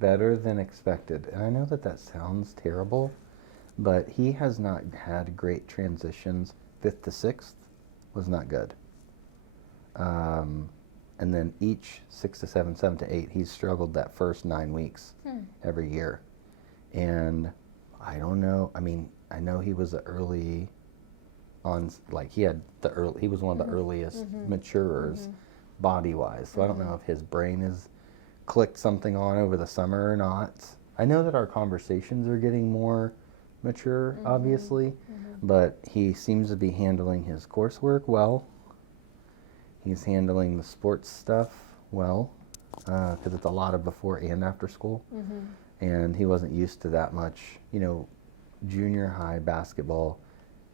better than expected. And I know that that sounds terrible, but he has not had great transitions. 5th to 6th was not good. And then each 6 to 7, 7 to 8, he's struggled that first 9 weeks every year. And I don't know. I mean, I know he was early on, like he was one of the earliest maturers body-wise. So I don't know if his brain has clicked something on over the summer or not. I know that our conversations are getting more mature, obviously, but he seems to be handling his coursework well. He's handling the sports stuff well, because it's a lot of before and after school. And he wasn't used to that much. You know, junior high basketball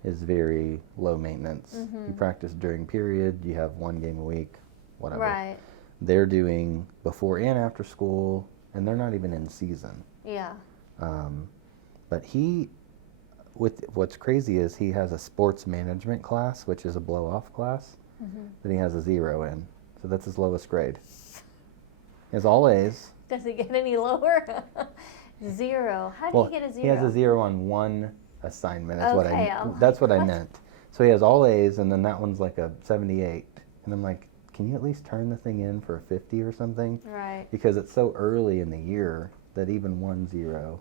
is very low maintenance. You practice during period, you have 1 game a week, whatever. Right. They're doing before and after school, and they're not even in season. Yeah. But what's crazy is he has a sports management class, which is a blow-off class, that he has a 0 in. So that's his lowest grade. He has all A's. Does it get any lower? 0. How do you get a 0? He has a 0 on one assignment. That's what I meant. So he has all A's, and then that one's like a 78. And I'm like, can you at least turn the thing in for a 50 or something? Right. Because it's so early in the year that even 1 0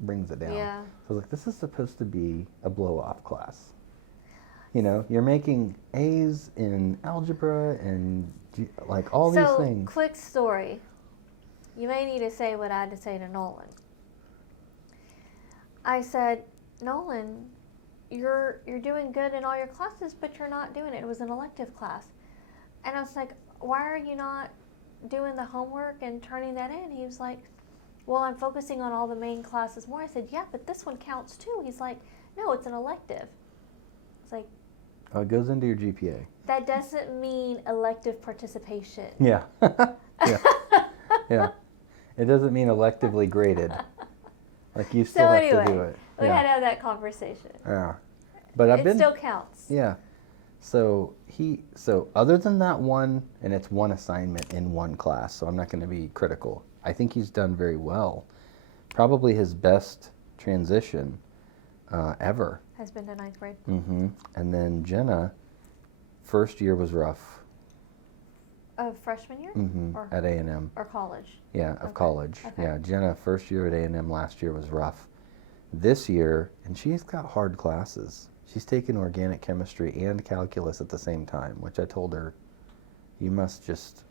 brings it down. Yeah. So I was like, this is supposed to be a blow-off class. You know, you're making A's in algebra and like all these things. So, quick story. You may need to say what I had to say to Nolan. I said, Nolan, you're doing good in all your classes, but you're not doing it. It was an elective class. And I was like, why are you not doing the homework and turning that in? He was like, well, I'm focusing on all the main classes more. I said, yeah, but this one counts too. He's like, no, it's an elective. It's like, oh, it goes into your GPA. That doesn't mean elective participation. Yeah. Yeah. Yeah. It doesn't mean electively graded. Like you still have to do it. We had to have that conversation. Yeah. But it still counts. Yeah. So other than that one, and it's one assignment in one class, so I'm not going to be critical. I think he's done very well. Probably his best transition ever. Has been to 9th grade. And then Jenna, first year was rough. Of freshman year? Or at A&M. Or college? Yeah, of college. Okay. Yeah, Jenna, first year at A&M last year was rough. This year, and she's got hard classes. She's taken organic chemistry and calculus at the same time, which I told her, you must just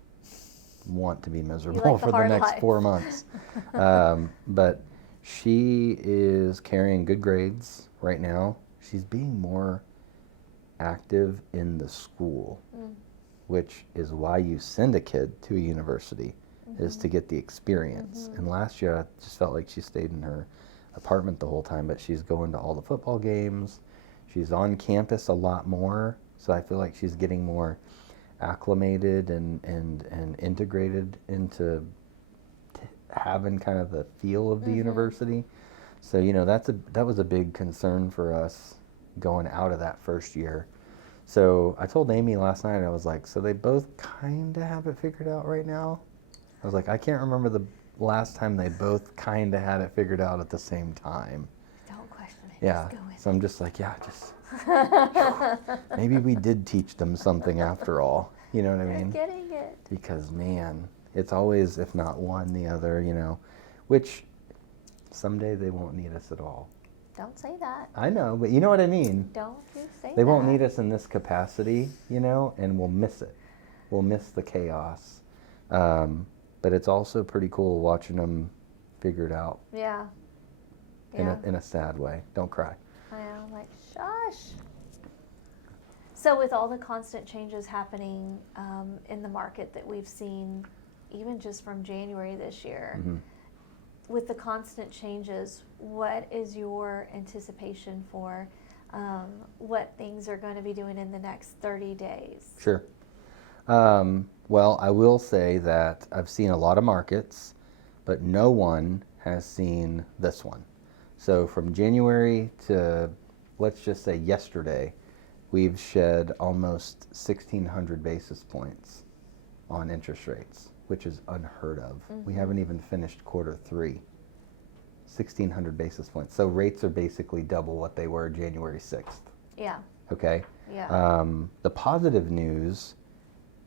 want to be miserable for the next 4 months. But she is carrying good grades right now. She's being more active in the school, which is why you send a kid to a university, is to get the experience. And last year I just felt like she stayed in her apartment the whole time, but she's going to all the football games. She's on campus a lot more, so I feel like she's getting more acclimated and integrated into having kind of the feel of the university. So, you know, that was a big concern for us going out of that first year. So I told Amy last night, I was like, so they both kind of have it figured out right now? I was like, I can't remember the last time they both kind of had it figured out at the same time. Don't question it. Yeah. Just go with so I'm just like, yeah, maybe we did teach them something after all. You know what I mean? You're getting it. Because, man, it's always, if not one, the other, you know, which someday they won't need us at all. Don't say that. I know, but you know what I mean. Don't you say that. They won't need us in this capacity, you know, and we'll miss it. We'll miss the chaos. But it's also pretty cool watching them figure it out. Yeah. In a sad way. Don't cry. I know, I'm like, shush. So with all the constant changes happening in the market that we've seen, even just from January this year, with the constant changes, what is your anticipation for what things are going to be doing in the next 30 days? Sure. Well, I will say that I've seen a lot of markets, but no one has seen this one. So from January to, let's just say yesterday, we've shed almost 1,600 basis points on interest rates. which is unheard of. We haven't even finished quarter 3. 1,600 basis points. So rates are basically double what they were January 6th. Yeah. Okay? Yeah. The positive news,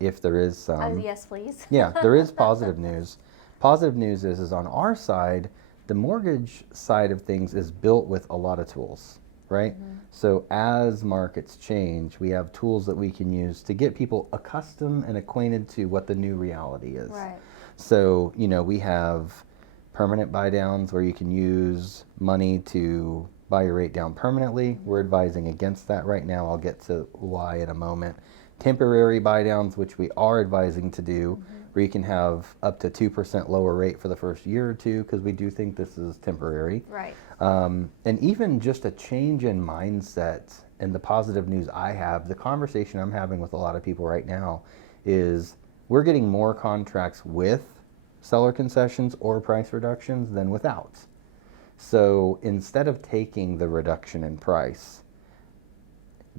if there is some... yes, please. Yeah, there is positive news. Positive news is on our side, the mortgage side of things is built with a lot of tools, right? So as markets change, we have tools that we can use to get people accustomed and acquainted to what the new reality is. Right. So, you know, we have permanent buy downs where you can use money to buy your rate down permanently. We're advising against that right now. I'll get to why in a moment. Temporary buy downs, which we are advising to do, where you can have up to 2% lower rate for the first year or two, because we do think this is temporary. Right. And even just a change in mindset, and the positive news I have, the conversation I'm having with a lot of people right now is we're getting more contracts with seller concessions or price reductions than without. So instead of taking the reduction in price,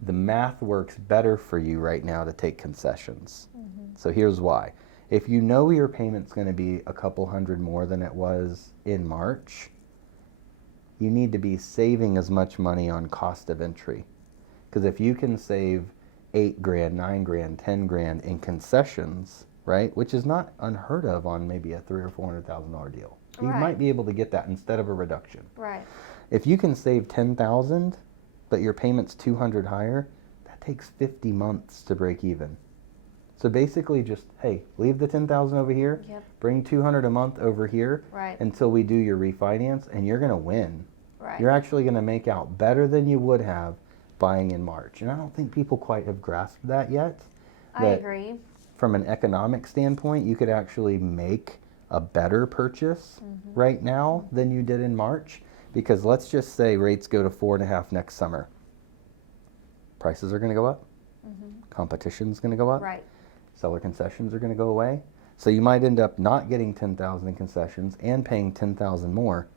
the math works better for you right now to take concessions. So here's why. If you know your payment's going to be a couple hundred more than it was in March, you need to be saving as much money on cost of entry. Because if you can save $8,000, $9,000, $10,000 in concessions, right, which is not unheard of on maybe a $300,000 or $400,000 deal, you might be able to get that instead of a reduction. Right. If you can save $10,000, but your payment's $200 higher, that takes 50 months to break even. So basically just, hey, leave the $10,000 over here, bring $200 a month over here until we do your refinance, and you're going to win. Right. You're actually going to make out better than you would have buying in March. And I don't think people quite have grasped that yet. I agree. From an economic standpoint, you could actually make a better purchase right now than you did in March. Because let's just say rates go to 4.5 next summer. Prices are going to go up. Competition's going to go up. Right. Seller concessions are going to go away. So you might end up not getting $10,000 in concessions and paying $10,000 more.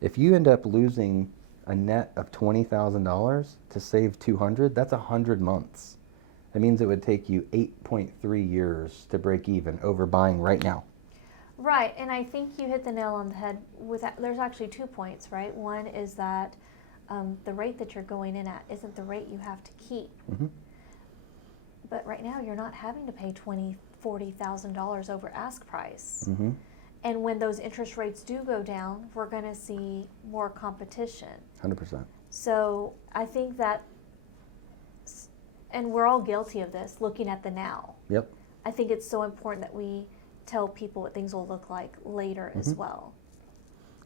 If you end up losing a net of $20,000 to save $200, that's 100 months. That means it would take you 8.3 years to break even over buying right now. Right, and I think you hit the nail on the head with that. There's actually 2 points, right? One is that the rate that you're going in at isn't the rate you have to keep. But right now you're not having to pay $20,000, $40,000 over ask price. And when those interest rates do go down, we're going to see more competition. 100%. So I think that, and we're all guilty of this, looking at the now. Yep. I think it's so important that we tell people what things will look like later as well.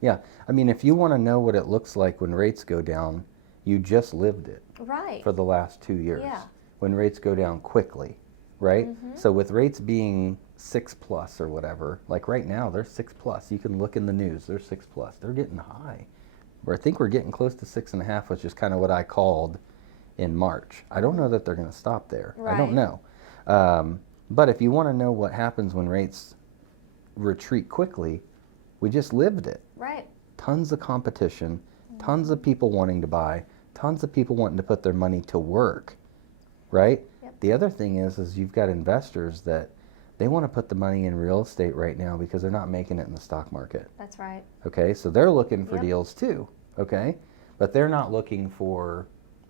Yeah, I mean, if you want to know what it looks like when rates go down, you just lived it. Right. For the last 2 years. Yeah. When rates go down quickly, right? So with rates being 6+ or whatever, like right now they're 6+. You can look in the news, they're 6+. They're getting high. Or I think we're getting close to 6.5, which is kind of what I called in March. I don't know that they're going to stop there. Right. I don't know. But if you want to know what happens when rates retreat quickly, we just lived it. Right. Tons of competition, tons of people wanting to buy, tons of people wanting to put their money to work, right? Yep. The other thing is you've got investors that they want to put the money in real estate right now because they're not making it in the stock market. That's right. Okay, so they're looking for deals too, okay? But they're not looking for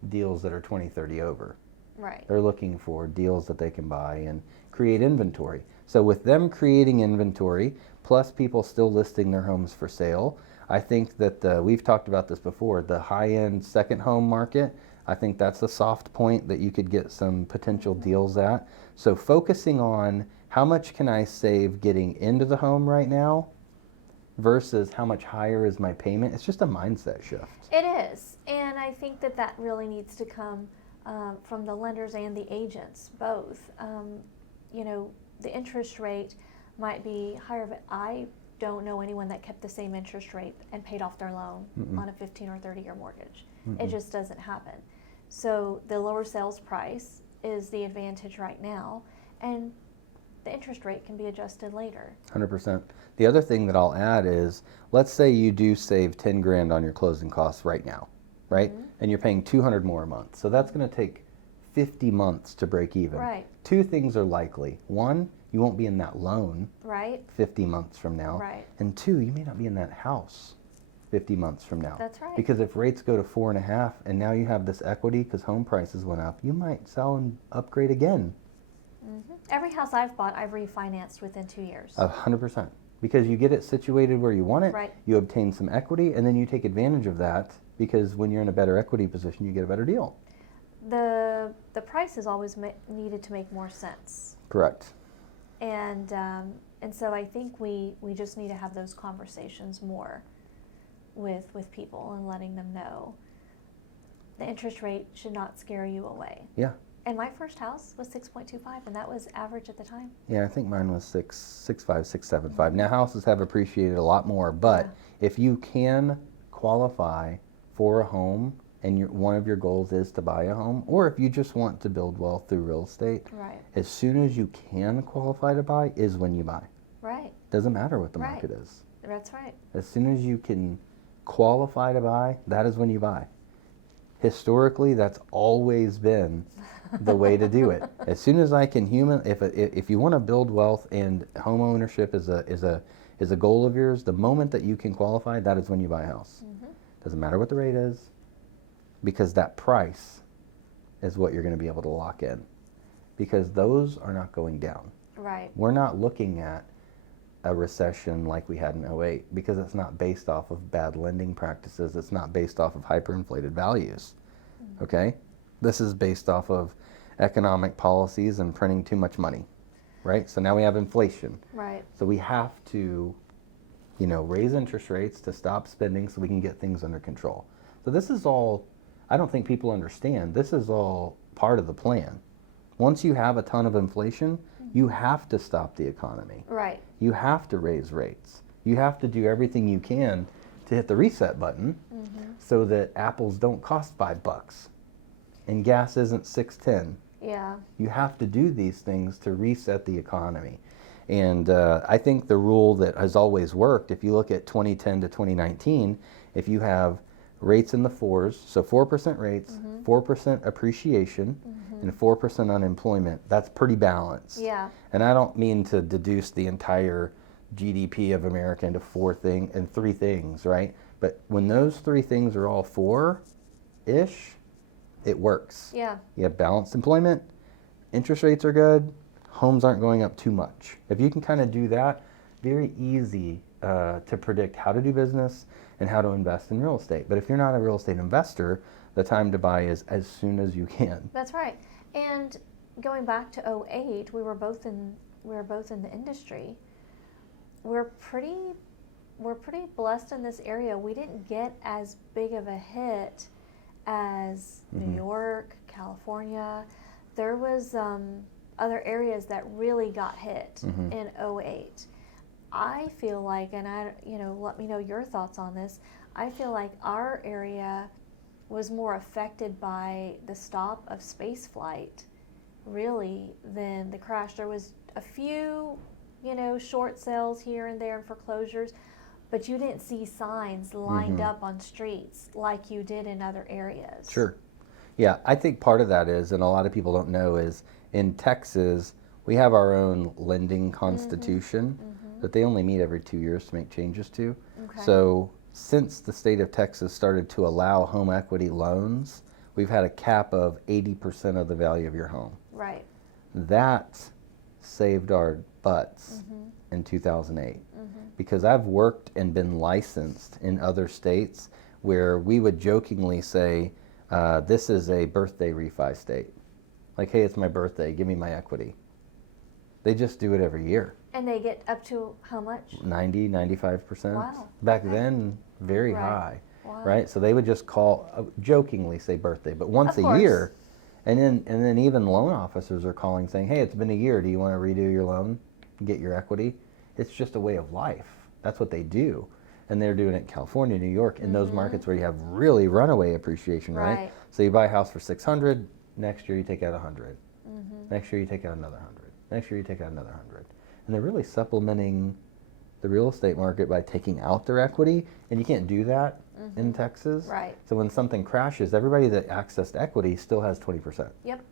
deals that are 20, 30 over. Right. They're looking for deals that they can buy and create inventory. So with them creating inventory, plus people still listing their homes for sale, I think that we've talked about this before, the high-end second home market, I think that's a soft point that you could get some potential deals at. So focusing on how much can I save getting into the home right now versus how much higher is my payment, it's just a mindset shift. It is, and I think that that really needs to come from the lenders and the agents, both. You know, the interest rate might be higher, but I don't know anyone that kept the same interest rate and paid off their loan on a 15 or 30-year mortgage. It just doesn't happen. So the lower sales price is the advantage right now, and the interest rate can be adjusted later. 100%. The other thing that I'll add is, let's say you do save 10 grand on your closing costs right now, right? And you're paying $200 more a month. So that's going to take 50 months to break even. Right. Two things are likely. One, you won't be in that loan Right. 50 months from now. Right. And 2, you may not be in that house 50 months from now. That's right. Because if rates go to 4.5 and now you have this equity because home prices went up, you might sell and upgrade again. Every house I've bought, I've refinanced within 2 years. 100%. Because you get it situated where you want it, Right. you obtain some equity, and then you take advantage of that because when you're in a better equity position, you get a better deal. The price has always needed to make more sense. Correct. And so I think we just need to have those conversations more with people and letting them know the interest rate should not scare you away. Yeah. And my first house was 6.25, and that was average at the time. Yeah, I think mine was 6.65, 6.75. Now houses have appreciated a lot more, but if you can qualify for a home and one of your goals is to buy a home, or if you just want to build wealth through real estate, Right. as soon as you can qualify to buy is when you buy. Right. Doesn't matter what the Right. market is. That's right. As soon as you can qualify to buy, that is when you buy. Historically, that's always been the way to do it. As soon as I can if you want to build wealth and home ownership is a goal of yours, the moment that you can qualify, that is when you buy a house. Doesn't matter what the rate is, because that price is what you're going to be able to lock in, because those are not going down. Right. We're not looking at a recession like we had in '08 because it's not based off of bad lending practices. It's not based off of hyperinflated values. Okay? This is based off of economic policies and printing too much money, right? So now we have inflation. Right. So we have to, raise interest rates to stop spending so we can get things under control. So this is all, I don't think people understand, this is all part of the plan. Once you have a ton of inflation, you have to stop the economy. Right. You have to raise rates. You have to do everything you can to hit the reset button so that apples don't cost $5 and gas isn't $6.10. Yeah. You have to do these things to reset the economy. And I think the rule that has always worked, if you look at 2010 to 2019, if you have rates in the 4s, so 4% rates, 4% appreciation, and 4% unemployment, that's pretty balanced. Yeah. And I don't mean to deduce the entire GDP of America into 3 things, right? But when those 3 things are all 4-ish, it works. Yeah. You have balanced employment, interest rates are good, homes aren't going up too much. If you can kind of do that, very easy to predict how to do business and how to invest in real estate. But if you're not a real estate investor, the time to buy is as soon as you can. That's right. And going back to '08, we were both in the industry. We're pretty blessed in this area. We didn't get as big of a hit as New York, California. There was other areas that really got hit in '08. I feel like, and let me know your thoughts on this. I feel like our area was more affected by the stop of space flight, really, than the crash. There was a few, short sales here and there and foreclosures, but you didn't see signs lined up on streets like you did in other areas. Sure. Yeah, I think part of that is, and a lot of people don't know, is in Texas, we have our own lending constitution that they only meet every 2 years to make changes to. Okay. So since the state of Texas started to allow home equity loans, we've had a cap of 80% of the value of your home. Right. That saved our butts in 2008. Because I've worked and been licensed in other states where we would jokingly say, this is a birthday refi state. Like, hey, it's my birthday, give me my equity. They just do it every year. And they get up to how much? 90, 95%. Wow. Back then, very Right. high. Wow. Right? So they would just jokingly say birthday, but once Of a course. year. And then even loan officers are calling saying, hey, it's been a year, do you want to redo your loan and get your equity? It's just a way of life. That's what they do. And they're doing it in California, New York, in those markets where you have really runaway appreciation, right? Right. So you buy a house for $600, next year you take out $100. Next year you take out another $100. Next year you take out another $100. And they're really supplementing the real estate market by taking out their equity, and you can't do that in Texas. Right. So when something crashes, everybody that accessed equity still has 20%. Yep.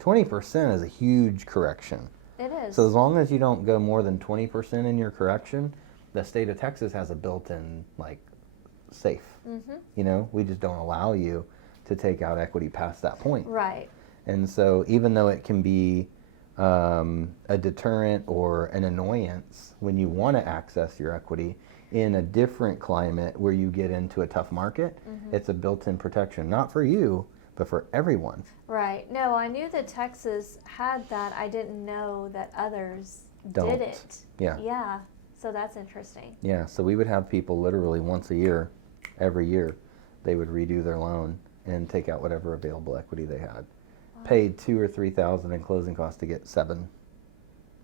20% is a huge correction. It is. So as long as you don't go more than 20% in your correction, the state of Texas has a built-in, like, safe. You know, we just don't allow you to take out equity past that point. Right. And so even though it can be a deterrent or an annoyance when you want to access your equity in a different climate where you get into a tough market, it's a built-in protection, not for you, but for everyone. Right. No, I knew that Texas had that. I didn't know that others Don't. didn't. Yeah. Yeah. So that's interesting. Yeah, so we would have people literally once a year, every year, they would redo their loan and take out whatever available equity they had. Wow. Paid $2,000 or $3,000 in closing costs to get $7,000,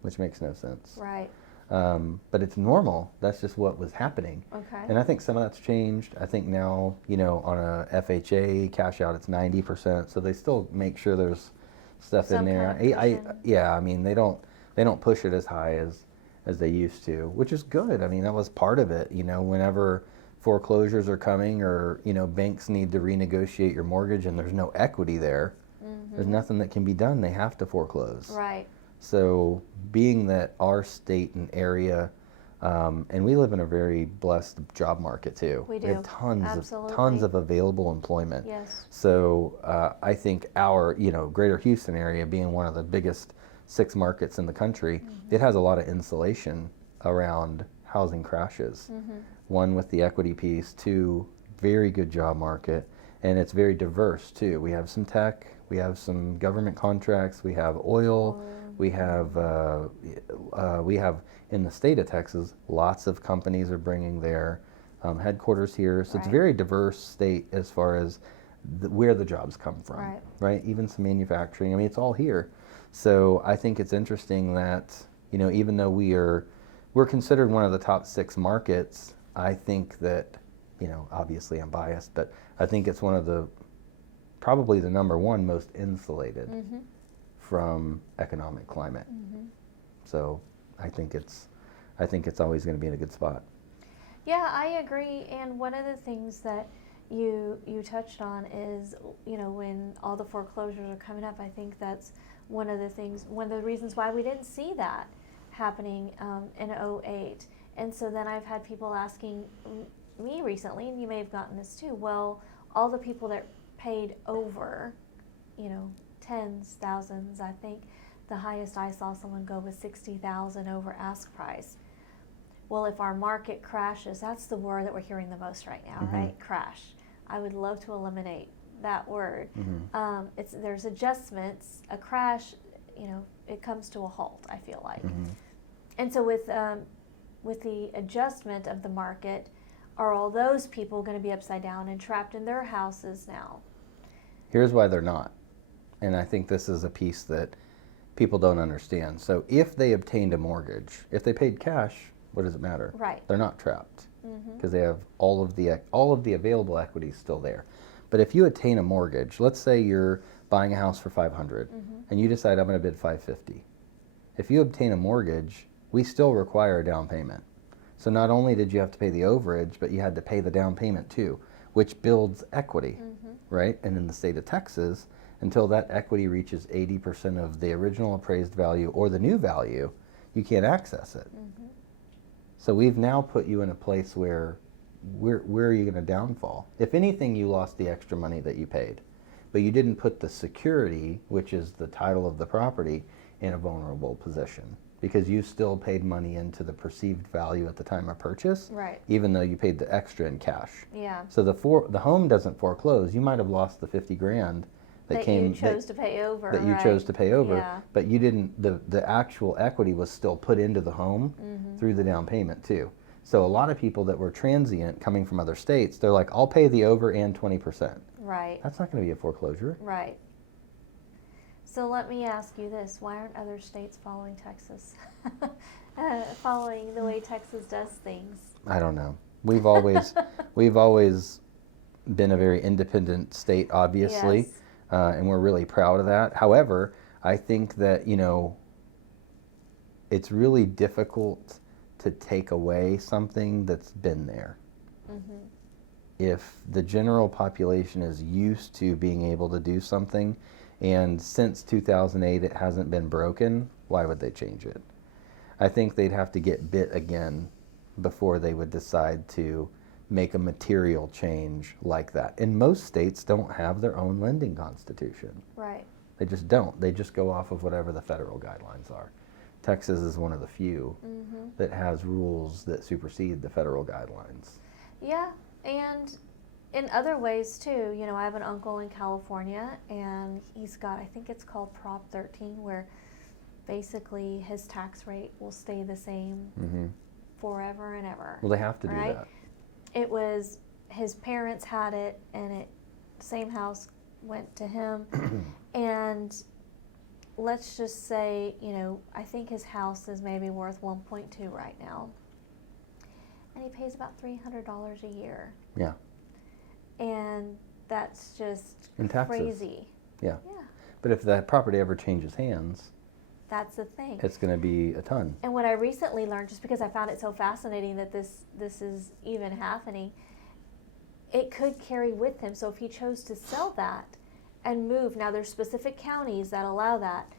which makes no sense. Right. But it's normal. That's just what was happening. Okay. And I think some of that's changed. I think now, you know, on a FHA cash out, it's 90%. So they still make sure there's stuff in Some there. kind of cushion. Yeah, I mean, they don't push it as high as they used to, which is good. I mean, that was part of it. You know, whenever foreclosures are coming, or, you know, banks need to renegotiate your mortgage and there's no equity there, there's nothing that can be done. They have to foreclose. Right. So being that our state and area, and we live in a very blessed job market too. We do. We have tons Absolutely. of available employment. Yes. So I think our, you know, greater Houston area being one of the biggest 6 markets in the country, it has a lot of insulation around housing crashes. One, with the equity piece. 2, very good job market, and it's very diverse too. We have some tech, we have some government contracts, we have oil, we have in the state of Texas, lots of companies are bringing their headquarters here. So it's a very diverse state as far as where the jobs come from, right? Even some manufacturing. I mean, it's all here. So I think it's interesting that, you know, even though we're considered one of the top 6 markets, I think that, you know, obviously I'm biased, but I think it's one of the, probably the number 1 most insulated from economic climate. So I think it's always going to be in a good spot. Yeah, I agree. And one of the things that you touched on is, you know, when all the foreclosures are coming up, I think that's one of the reasons why we didn't see that happening in 2008. And so then I've had people asking me recently, and you may have gotten this too, well, all the people that paid over, you know, tens, thousands, I think the highest I saw someone go was $60,000 over ask price. Well, if our market crashes, that's the word that we're hearing the most right now, right? Crash. I would love to eliminate that word. There's adjustments. A crash, you know, it comes to a halt, I feel like. And so with the adjustment of the market, are all those people going to be upside down and trapped in their houses now? Here's why they're not. And I think this is a piece that people don't understand. So if they obtained a mortgage, if they paid cash, what does it matter? Right. They're not trapped because they have all of the available equity still there. But if you attain a mortgage, let's say you're buying a house for $500 and you decide I'm going to bid $550. If you obtain a mortgage, we still require a down payment. So not only did you have to pay the overage, but you had to pay the down payment too, which builds equity, right? And in the state of Texas, until that equity reaches 80% of the original appraised value or the new value, you can't access it. So we've now put you in a place where are you going to downfall? If anything, you lost the extra money that you paid, but you didn't put the security, which is the title of the property, in a vulnerable position, because you still paid money into the perceived value at the time of purchase, even though you paid the extra in cash. Yeah. So the home doesn't foreclose. You might have lost the $50,000 that you chose to pay over. That you chose to pay over, Yeah. but you didn't. The actual equity was still put into the home through the down payment too. So a lot of people that were transient coming from other states, they're like, I'll pay the over and 20%. Right. That's not going to be a foreclosure. Right. So let me ask you this: why aren't other states following Texas, following the way Texas does things? I don't know. We've always been a very independent state, obviously, Yes. And we're really proud of that. However, I think that, you know, it's really difficult to take away something that's been there. If the general population is used to being able to do something And since 2008, it hasn't been broken. Why would they change it? I think they'd have to get bit again before they would decide to make a material change like that. And most states don't have their own lending constitution. Right. They just don't. They just go off of whatever the federal guidelines are. Texas is one of the few that has rules that supersede the federal guidelines. Yeah, and in other ways too. You know, I have an uncle in California, and he's got, I think it's called Prop 13, where basically his tax rate will stay the same forever and ever. Well, they have to do right? that. It was, his parents had it, and it, same house went to him, and let's just say, you know, I think his house is maybe worth 1.2 right now, and he pays about $300 a year. Yeah. And that's just In taxes. crazy. Yeah. Yeah, But if that property ever changes hands, that's the thing. it's going to be a ton. And what I recently learned, just because I found it so fascinating that this is even happening, it could carry with him. So if he chose to sell that and move, now there's specific counties that allow that,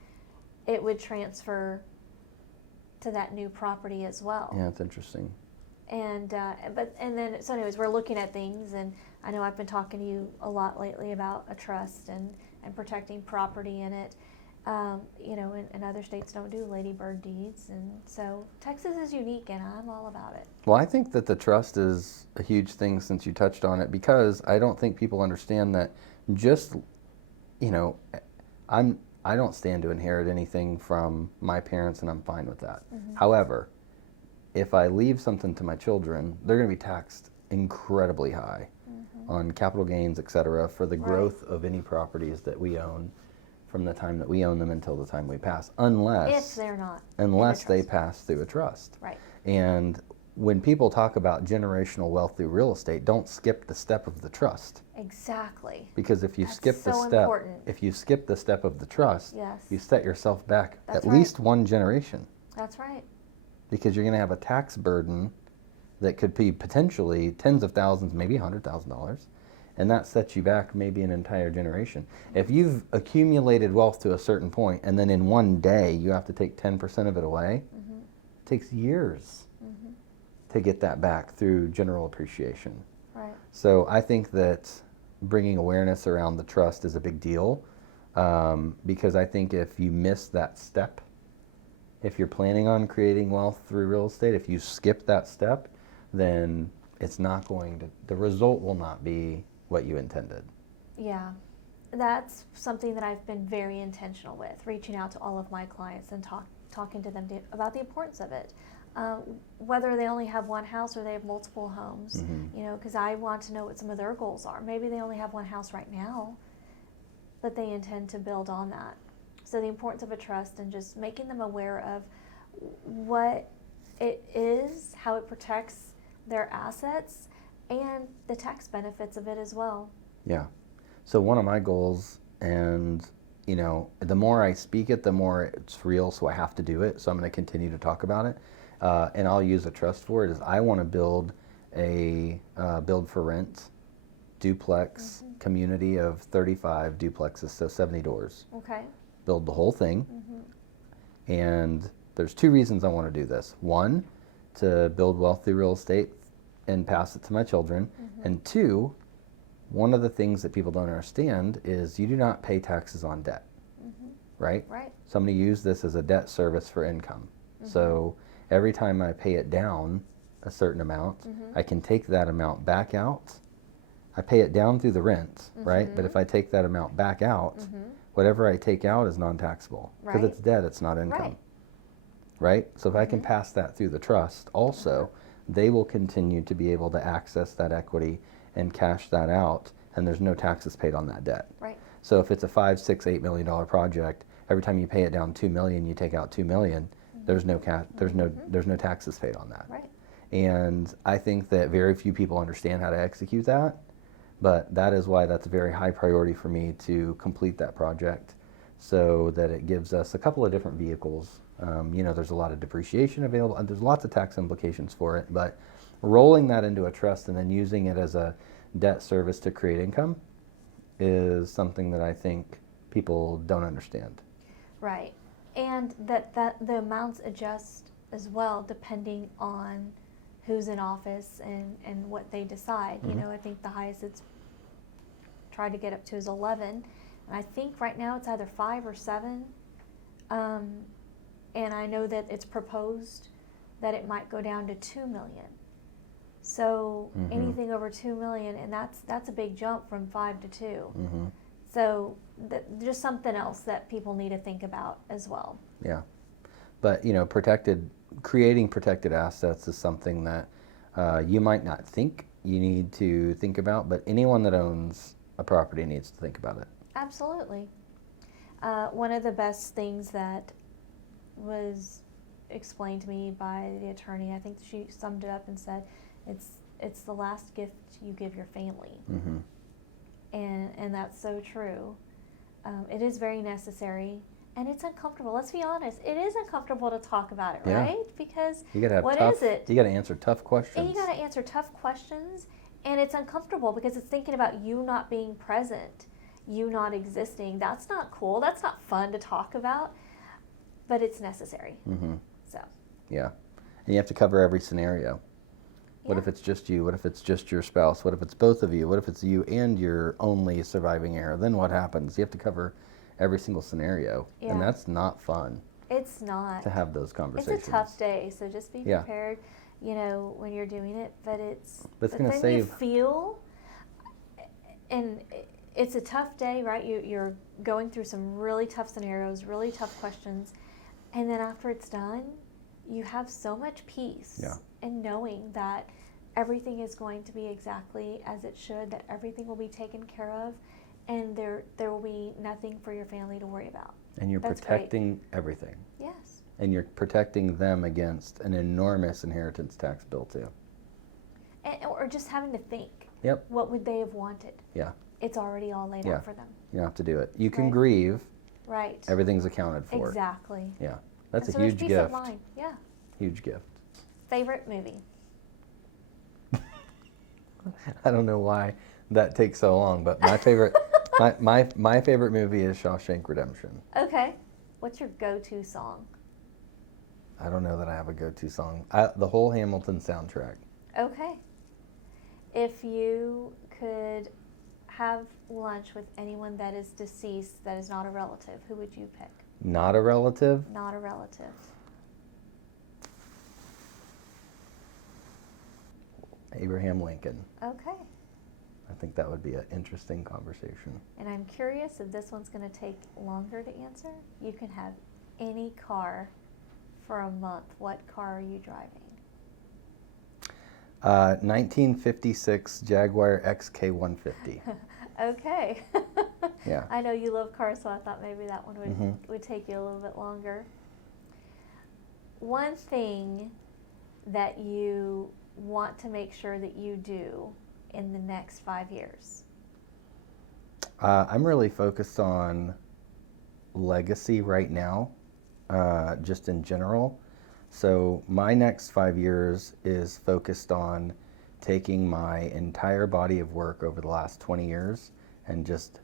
it would transfer to that new property as well. Yeah, it's interesting. And so anyways, we're looking at things, and I know I've been talking to you a lot lately about a trust and protecting property in it. You know, and other states don't do ladybird deeds, and so Texas is unique, and I'm all about it. Well, I think that the trust is a huge thing since you touched on it, because I don't think people understand that just, you know, I don't stand to inherit anything from my parents, and I'm fine with that. However, if I leave something to my children, they're going to be taxed incredibly high on capital gains, et cetera, for the growth of any properties that we own from the time that we own them until the time we pass, unless If they're not unless in a they trust. pass through a trust. Right. And when people talk about generational wealth through real estate, don't skip the step of the trust. Exactly. Because if you That's skip the so step, important. if you skip the step of the trust, Yes. you set yourself back That's at right. least one generation, That's right. because you're going to have a tax burden that could be potentially tens of thousands, maybe $100,000, and that sets you back maybe an entire generation. If you've accumulated wealth to a certain point, and then in one day you have to take 10% of it away, it takes years to get that back through general appreciation. Right. So I think that bringing awareness around the trust is a big deal, because I think if you miss that step, if you're planning on creating wealth through real estate, if you skip that step, then it's not going to, the result will not be what you intended. Yeah. That's something that I've been very intentional with, reaching out to all of my clients and talking to them about the importance of it. Whether they only have one house or they have multiple homes, you know, because I want to know what some of their goals are. Maybe they only have one house right now, but they intend to build on that. So the importance of a trust, and just making them aware of what it is, how it protects their assets, and the tax benefits of it as well. Yeah. So one of my goals, and you know, the more I speak it, the more it's real, so I have to do it. So I'm going to continue to talk about it, and I'll use a trust for it. Is I want to build a build for rent duplex community of 35 duplexes, so 70 doors. Okay. Build the whole thing, and there's two reasons I want to do this. One, to build wealth through real estate and pass it to my children, and two, one of the things that people don't understand is you do not pay taxes on debt, right? Right. So I'm going to use this as a debt service for income. So every time I pay it down a certain amount, I can take that amount back out. I pay it down through the rent, right? But if I take that amount back out, whatever I take out is non-taxable, because Right. it's debt, it's not income, right? So if I can pass that through the trust also, they will continue to be able to access that equity and cash that out, and there's no taxes paid on that debt. Right. So if it's a $5, $6, $8 million project, every time you pay it down $2 million, you take out $2 million. There's no there's no taxes paid on that. Right. And I think that very few people understand how to execute that, but that is why that's a very high priority for me to complete that project, so that it gives us a couple of different vehicles. You know, there's a lot of depreciation available, and there's lots of tax implications for it, but rolling that into a trust and then using it as a debt service to create income is something that I think people don't understand. Right. And that the amounts adjust as well depending on who's in office and what they decide. You know, I think the highest it's tried to get up to is 11. And I think right now it's either 5 or 7. And I know that it's proposed that it might go down to 2 million. So anything over 2 million, and that's a big jump from 5 to 2. So just something else that people need to think about as well. Yeah, but you know, creating protected assets is something that you might not think you need to think about, but anyone that owns a property needs to think about it. Absolutely. One of the best things that was explained to me by the attorney, I think she summed it up and said, it's the last gift you give your family. And that's so true. It is very necessary, and it's uncomfortable. Let's be honest, it is uncomfortable to talk about it, right? Because you gotta have what tough, is it? You got to answer tough questions. And you got to answer tough questions, and it's uncomfortable because it's thinking about you not being present, you not existing. That's not cool. That's not fun to talk about, but it's necessary. So. Yeah, and you have to cover every scenario. What if it's just you? What if it's just your spouse? What if it's both of you? What if it's you and your only surviving heir? Then what happens? You have to cover every single scenario, and that's not fun. It's not. To have those conversations. It's a tough day, so just be prepared, you know, when you're doing it. But it's going to save. You feel, and it's a tough day, right? You're going through some really tough scenarios, really tough questions, and then after it's done, you have so much peace in knowing that everything is going to be exactly as it should, that everything will be taken care of, and there will be nothing for your family to worry about. And you're protecting everything. Yes. And you're protecting them against an enormous inheritance tax bill too. Or just having to think. Yep. What would they have wanted? Yeah. It's already all laid out for them. You don't have to do it. You can grieve. Right. Everything's accounted for. Exactly. Yeah. That's a huge huge peace gift. of mind. Yeah. Huge gift. Favorite movie? I don't know why that takes so long, but my favorite my favorite movie is Shawshank Redemption. Okay. What's your go-to song? I don't know that I have a go-to song. The whole Hamilton soundtrack. Okay. If you could have lunch with anyone that is deceased, that is not a relative, who would you pick? Not a relative? Not a relative. Abraham Lincoln. Okay. I think that would be an interesting conversation. And I'm curious if this one's going to take longer to answer. You can have any car for a month. What car are you driving? 1956 Jaguar XK150. Okay. Yeah. I know you love cars, so I thought maybe that one would take you a little bit longer. One thing that you want to make sure that you do in the next 5 years? I'm really focused on legacy right now, just in general. So my next 5 years is focused on taking my entire body of work over the last 20 years and just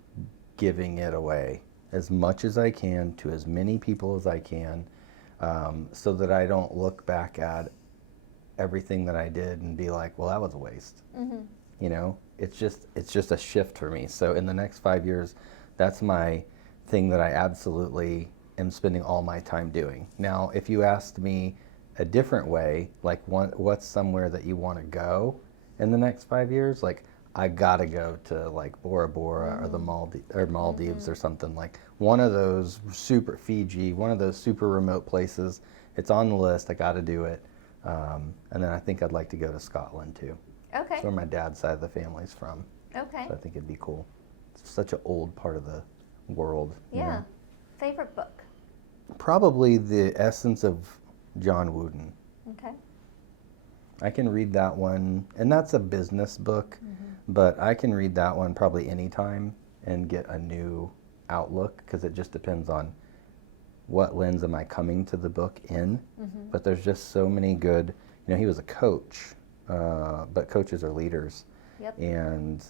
giving it away as much as I can to as many people as I can, so that I don't look back at everything that I did and be like, well, that was a waste. You know, it's just a shift for me. So in the next 5 years, that's my thing that I absolutely am spending all my time doing. Now, if you asked me a different way, like what's somewhere that you want to go in the next 5 years, like I gotta go to like Bora Bora or the Maldives or something, like one of those super Fiji, one of those super remote places. It's on the list. I gotta do it. And then I think I'd like to go to Scotland too. Okay. That's where my dad's side of the family's from. Okay. So I think it'd be cool. It's such an old part of the world. Yeah. You know? Favorite book? Probably The Essence of John Wooden. Okay. I can read that one, and that's a business book, but I can read that one probably anytime and get a new outlook, because it just depends on what lens am I coming to the book in. But there's just so many good, you know, he was a coach, but coaches are leaders. Yep. And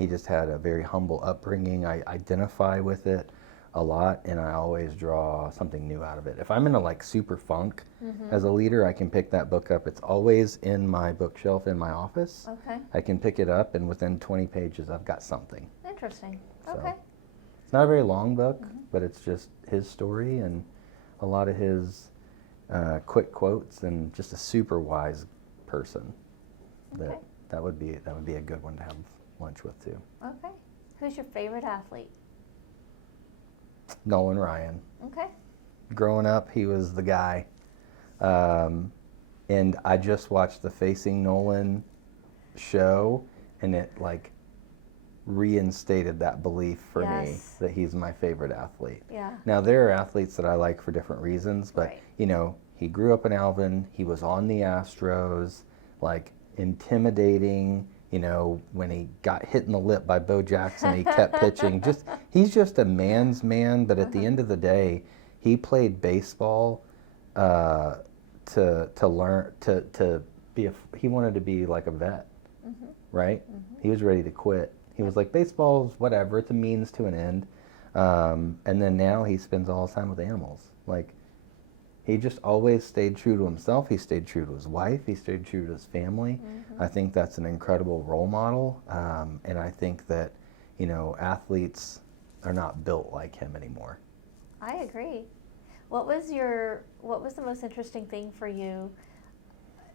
He just had a very humble upbringing. I identify with it a lot, and I always draw something new out of it. If I'm in a like super funk as a leader, I can pick that book up. It's always in my bookshelf in my office. Okay. I can pick it up, and within 20 pages, I've got something. Interesting. So, Okay. it's not a very long book, but it's just his story and a lot of his quick quotes, and just a super wise person. Okay. That would be a good one to have lunch with too. Okay. Who's your favorite athlete? Nolan Ryan. Okay. Growing up, he was the guy. And I just watched the Facing Nolan show, and it like reinstated that belief for me Yes. that he's my favorite athlete. Yeah. Now, there are athletes that I like for different reasons, but Right. you know, he grew up in Alvin, he was on the Astros, like intimidating, you know, when he got hit in the lip by Bo Jackson, he kept pitching. He's just a man's man, but at the end of the day, he played baseball to learn to be he wanted to be like a vet, right? He was ready to quit. He was like, baseball's whatever, it's a means to an end. And then now he spends all his time with animals. Like, he just always stayed true to himself. He stayed true to his wife. He stayed true to his family. I think that's an incredible role model. And I think that, you know, athletes are not built like him anymore. I agree. What was the most interesting thing for you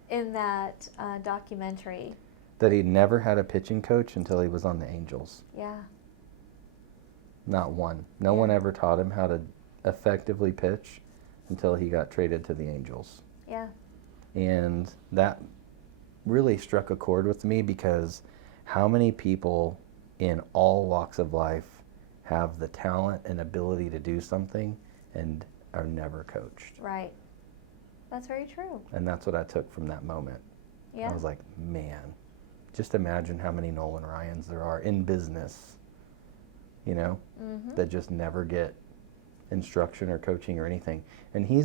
in that documentary? That he never had a pitching coach until he was on the Angels. Yeah. Not one. No one ever taught him how to effectively pitch until he got traded to the Angels. Yeah. And that really struck a chord with me, because how many people in all walks of life have the talent and ability to do something and are never coached? Right. That's very true. And that's what I took from that moment. Yeah. I was like, man, just imagine how many Nolan Ryans there are in business, you know, that just never get instruction or coaching or anything. And he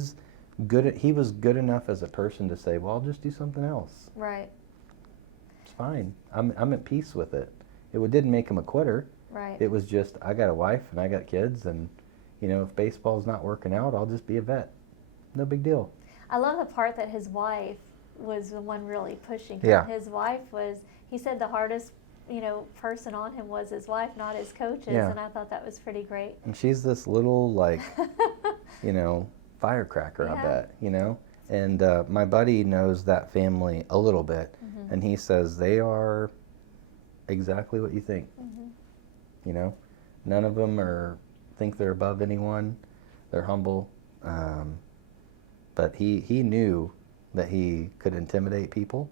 was good enough as a person to say, well, I'll just do something else. Right. It's fine. I'm at peace with it. It didn't make him a quitter. Right. It was just, I got a wife and I got kids, and you know, if baseball's not working out, I'll just be a vet. No big deal. I love the part that his wife was the one really pushing him. Yeah. His wife he said the hardest, you know, person on him was his wife, not his coaches, Yeah. and I thought that was pretty great. And she's this little, like, you know, firecracker, I Yeah. bet, you know? And my buddy knows that family a little bit, and he says they are exactly what you think. You know? None of them think they're above anyone. They're humble. But he knew that he could intimidate people,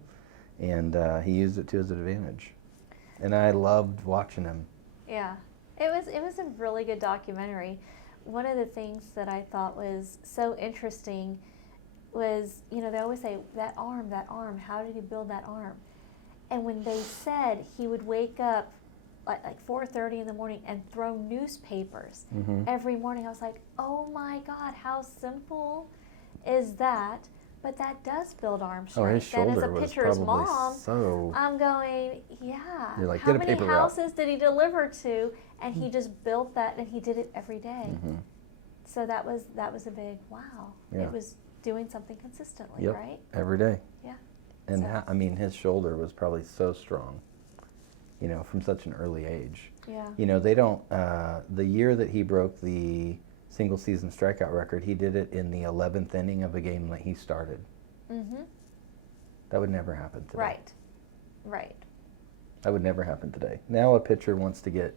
and he used it to his advantage. And I loved watching him. Yeah, it was a really good documentary. One of the things that I thought was so interesting was, you know, they always say, that arm, how did he build that arm? And when they said he would wake up like 4:30 in the morning and throw newspapers every morning, I was like, oh my God, how simple is that? But that does build arm strength. Oh, his shoulder and as a was pitcher's probably mom, so... I'm going, yeah. You're like, how get a many paper route. houses did he deliver to? And he just built that, and he did it every day. So that was a big wow. Yeah. It was doing something consistently, Yep. right? Every day. Yeah. And So- I mean, his shoulder was probably so strong, you know, from such an early age. Yeah. You know, they don't, the year that he broke the single season strikeout record, he did it in the 11th inning of a game that he started. That would never happen today. Right. Right. That would never happen today. Now a pitcher wants to get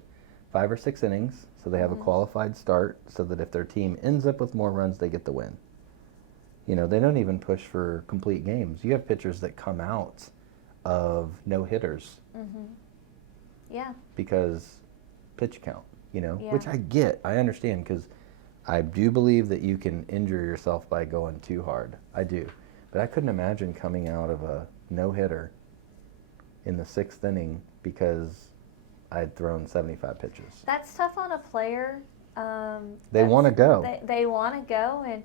5 or 6 innings, so they have a qualified start, so that if their team ends up with more runs, they get the win. You know, they don't even push for complete games. You have pitchers that come out of no-hitters Yeah. because pitch count, you know, Yeah. which I understand, because I do believe that you can injure yourself by going too hard. I do. But I couldn't imagine coming out of a no-hitter in the 6th inning because I'd thrown 75 pitches. That's tough on a player. They want to go. They want to go, and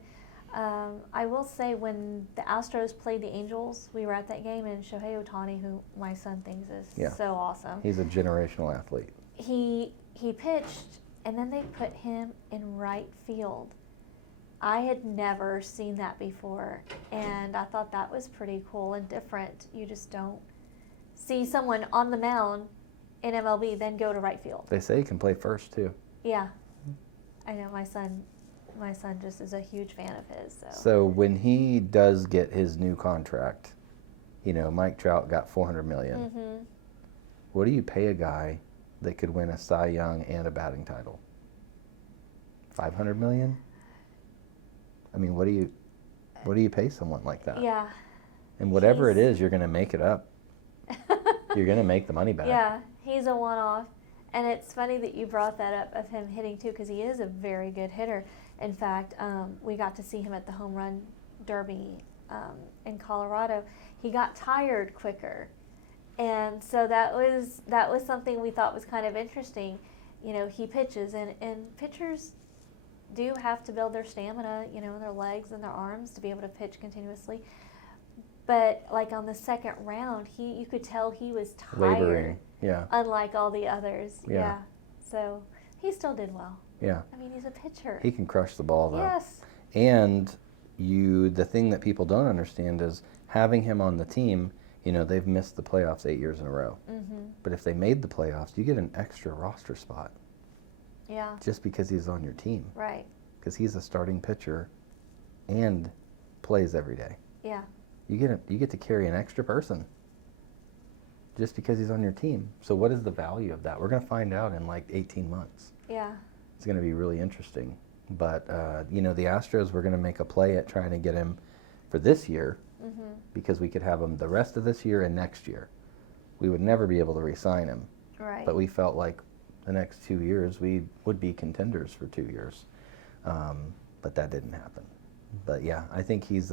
I will say when the Astros played the Angels, we were at that game, and Shohei Ohtani, who my son thinks is so awesome. He's a generational athlete. He pitched, and then they put him in right field. I had never seen that before, and I thought that was pretty cool and different. You just don't see someone on the mound in MLB then go to right field. They say he can play first too. Yeah, I know my son just is a huge fan of his. So when he does get his new contract, you know, Mike Trout got $400 million. Mm-hmm. What do you pay a guy that could win a Cy Young and a batting title? $500 million? I mean, what do you pay someone like that? Yeah. And whatever it is, you're going to make it up. You're going to make the money back. Yeah, he's a one-off. And it's funny that you brought that up of him hitting too, because he is a very good hitter. In fact, we got to see him at the home run derby in Colorado. He got tired quicker, and so that was something we thought was kind of interesting. You know, he pitches, and pitchers do have to build their stamina, you know, their legs and their arms to be able to pitch continuously. But like on the second round, you could tell he was tired. Laboring, yeah. Unlike all the others, yeah. So he still did well. Yeah. I mean, he's a pitcher. He can crush the ball though. Yes. And the thing that people don't understand is having him on the team. You know, they've missed the playoffs 8 years in a row. Mm-hmm. But if they made the playoffs, you get an extra roster spot. Yeah. Just because he's on your team. Right. Because he's a starting pitcher and plays every day. Yeah. You get to carry an extra person just because he's on your team. So what is the value of that? We're going to find out in like 18 months. Yeah. It's going to be really interesting. But, you know, the Astros were going to make a play at trying to get him for this year because we could have him the rest of this year and next year. We would never be able to re-sign him. Right. But we felt like the next 2 years we would be contenders for 2 years. But that didn't happen. But yeah, I think he's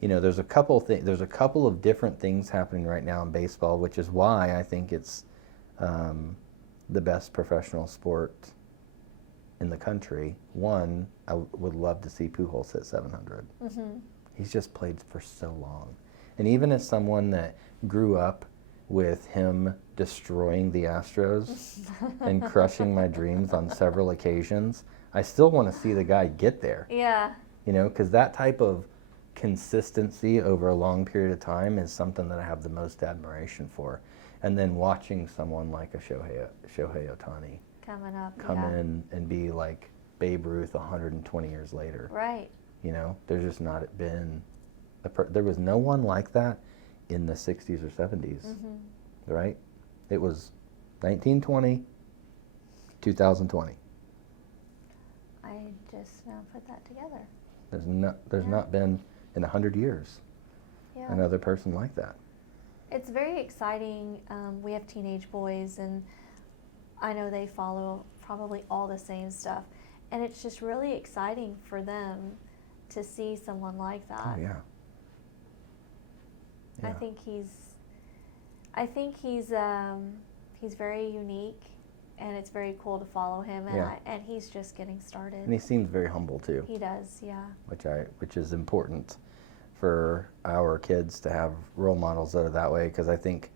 you know, there's a couple of different things happening right now in baseball, which is why I think it's the best professional sport in the country. One, I would love to see Pujols hit 700. Mm-hmm. He's just played for so long. And even as someone that grew up with him destroying the Astros and crushing my dreams on several occasions, I still want to see the guy get there. Yeah. You know, because that type of consistency over a long period of time is something that I have the most admiration for. And then watching someone like a Shohei Ohtani come in and be like Babe Ruth 120 years later. Right. You know, there's just not been there was no one like that in the 60s or 70s. Mm-hmm. Right? It was 1920, 2020. I just now put that together. There's not been in 100 years another person like that. It's very exciting. We have teenage boys, and I know they follow probably all the same stuff, and it's just really exciting for them to see someone like that. Oh yeah. I think he's very unique, and it's very cool to follow him, and he's just getting started. And he seems very humble too. He does, yeah. Which is important for our kids to have role models that are that way, because I think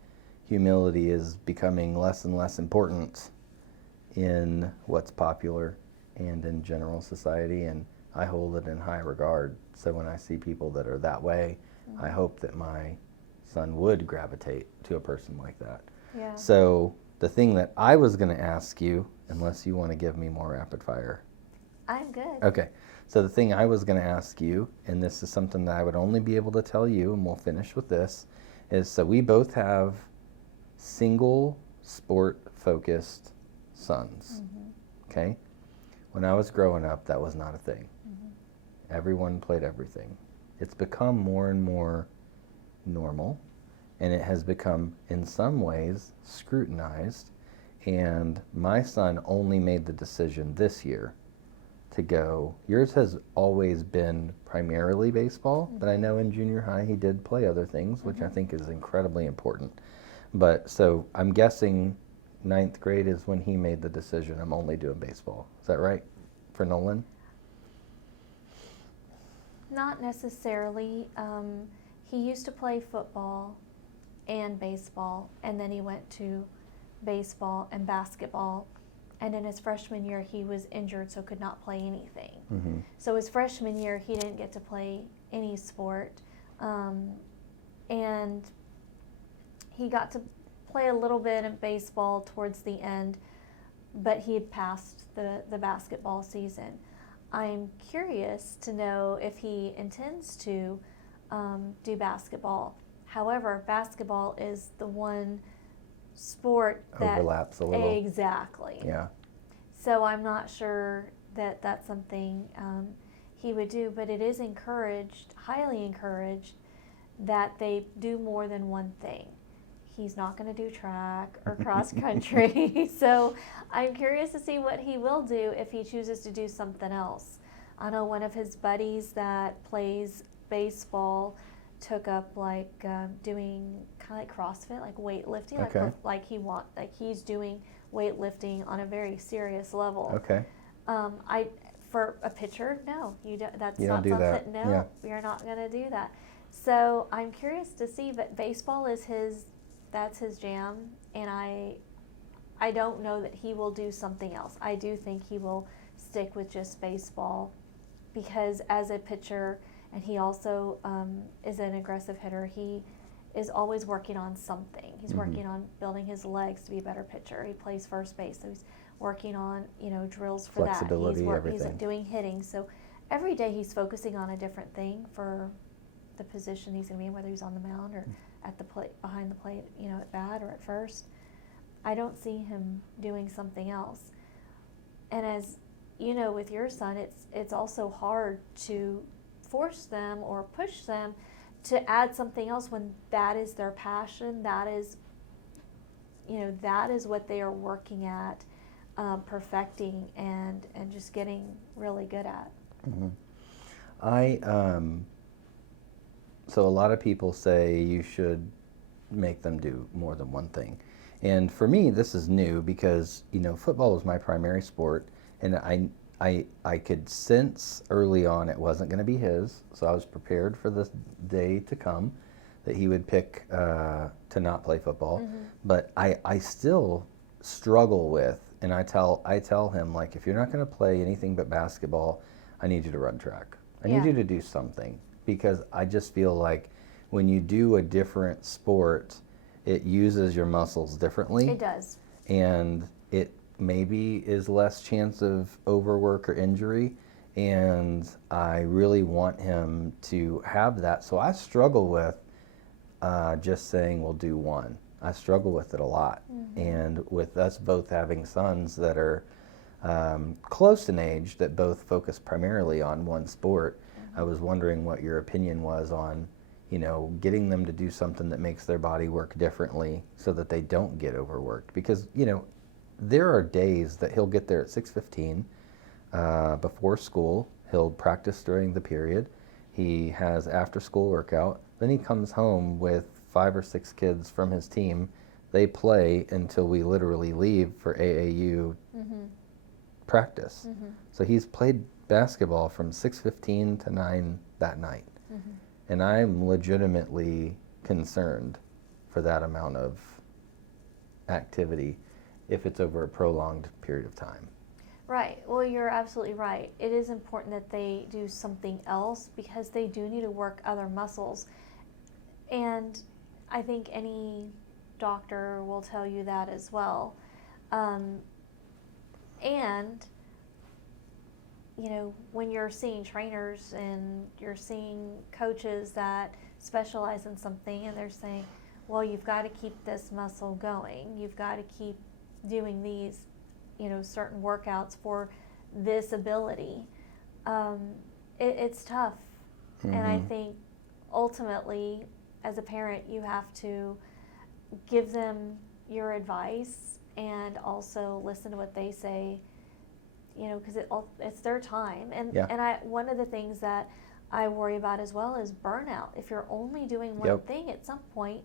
humility is becoming less and less important in what's popular and in general society, and I hold it in high regard. So when I see people that are that way, I hope that my son would gravitate to a person like that. Yeah. So the thing that I was going to ask you, unless you want to give me more rapid fire. I'm good. Okay. So the thing I was going to ask you, and this is something that I would only be able to tell you, and we'll finish with this, is so we both have single sport-focused sons. Mm-hmm. Okay? When I was growing up, that was not a thing. Mm-hmm. Everyone played everything. It's become more and more normal, and it has become, in some ways, scrutinized. And my son only made the decision this year to go. Yours has always been primarily baseball, but I know in junior high he did play other things, which I think is incredibly important. But so I'm guessing 9th grade is when he made the decision, I'm only doing baseball. Is that right for Nolan? Not necessarily. He used to play football and baseball, and then he went to baseball and basketball. And in his freshman year, he was injured, so could not play anything. Mm-hmm. So his freshman year, he didn't get to play any sport. And he got to play a little bit in baseball towards the end, but he had passed the basketball season. I'm curious to know if he intends to do basketball. However, basketball is the one sport that overlaps a little. Exactly. Yeah. So I'm not sure that that's something he would do, but it is encouraged, highly encouraged, that they do more than one thing. He's not going to do track or cross country. So I'm curious to see what he will do if he chooses to do something else. I know one of his buddies that plays baseball took up doing kind of like CrossFit, like weightlifting, Okay. like he's doing weightlifting on a very serious level. Okay. For a pitcher, no, that's You not don't do something. that. No, Yeah. you're not going to do that. So I'm curious to see, but baseball is that's his jam, and I don't know that he will do something else. I do think he will stick with just baseball, because as a pitcher, and he also is an aggressive hitter, he is always working on something. He's Mm-hmm. working on building his legs to be a better pitcher. He plays first base, so he's working on drills for Flexibility, that. everything. He's doing hitting, so every day he's focusing on a different thing for the position he's going to be in, whether he's on the mound or at the plate, behind the plate, at bat or at first. I don't see him doing something else. And as you know, with your son, it's also hard to force them or push them to add something else when that is their passion. That is what they are working at, perfecting and just getting really good at. Mm-hmm. So a lot of people say you should make them do more than one thing. And for me, this is new because, football was my primary sport, and I could sense early on it wasn't going to be his, so I was prepared for the day to come that he would pick to not play football. Mm-hmm. But I still struggle with, and I tell him, like, if you're not going to play anything but basketball, I need you to run track. I need you to do something, because I just feel like when you do a different sport, it uses your muscles differently. It does. And it maybe is less chance of overwork or injury, and I really want him to have that. So I struggle with just saying we'll do one. I struggle with it a lot. Mm-hmm. And with us both having sons that are close in age that both focus primarily on one sport, mm-hmm. I was wondering what your opinion was on getting them to do something that makes their body work differently so that they don't get overworked. Because, there are days that he'll get there at 6:15 before school. He'll practice during the period. He has after-school workout. Then he comes home with 5 or 6 kids from his team. They play until we literally leave for AAU mm-hmm. practice. Mm-hmm. So he's played basketball from 6:15 to 9 that night. Mm-hmm. And I'm legitimately concerned for that amount of activity if it's over a prolonged period of time. Right. Well, you're absolutely right. It is important that they do something else, because they do need to work other muscles. And I think any doctor will tell you that as well. And when you're seeing trainers and you're seeing coaches that specialize in something, and they're saying, well, you've got to keep this muscle going. You've got to keep doing these, certain workouts for this ability. It's tough. Mm-hmm. And I think ultimately, as a parent, you have to give them your advice and also listen to what they say, because it's their time. And one of the things that I worry about as well is burnout. If you're only doing one thing, at some point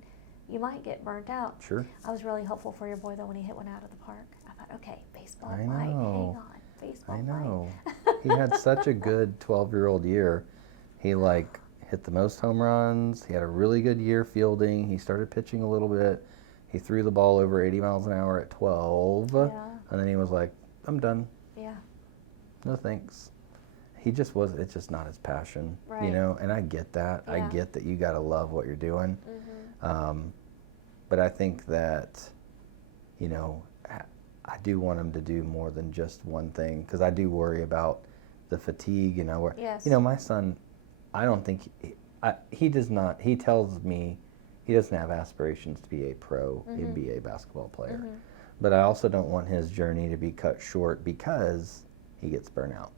you might get burnt out. Sure. I was really hopeful for your boy though when he hit one out of the park. I thought, okay, baseball I might. know. Hang on, baseball I know. might. He had such a good 12-year-old year He like hit the most home runs. He had a really good year fielding. He started pitching a little bit. He threw the ball over 80 miles an hour at 12. Yeah. And then he was like, I'm done. Yeah. No thanks. He just was, it's just not his passion, Right. you know, and I get that. Yeah. I get that you got to love what you're doing. Mm-hmm. But I think that, you know, I do want him to do more than just one thing, because I do worry about the fatigue, you know, where, Yes. you know, my son, I don't think, he does not, he tells me he doesn't have aspirations to be a pro NBA basketball player. Mm-hmm. But I also don't want his journey to be cut short because he gets burnt out.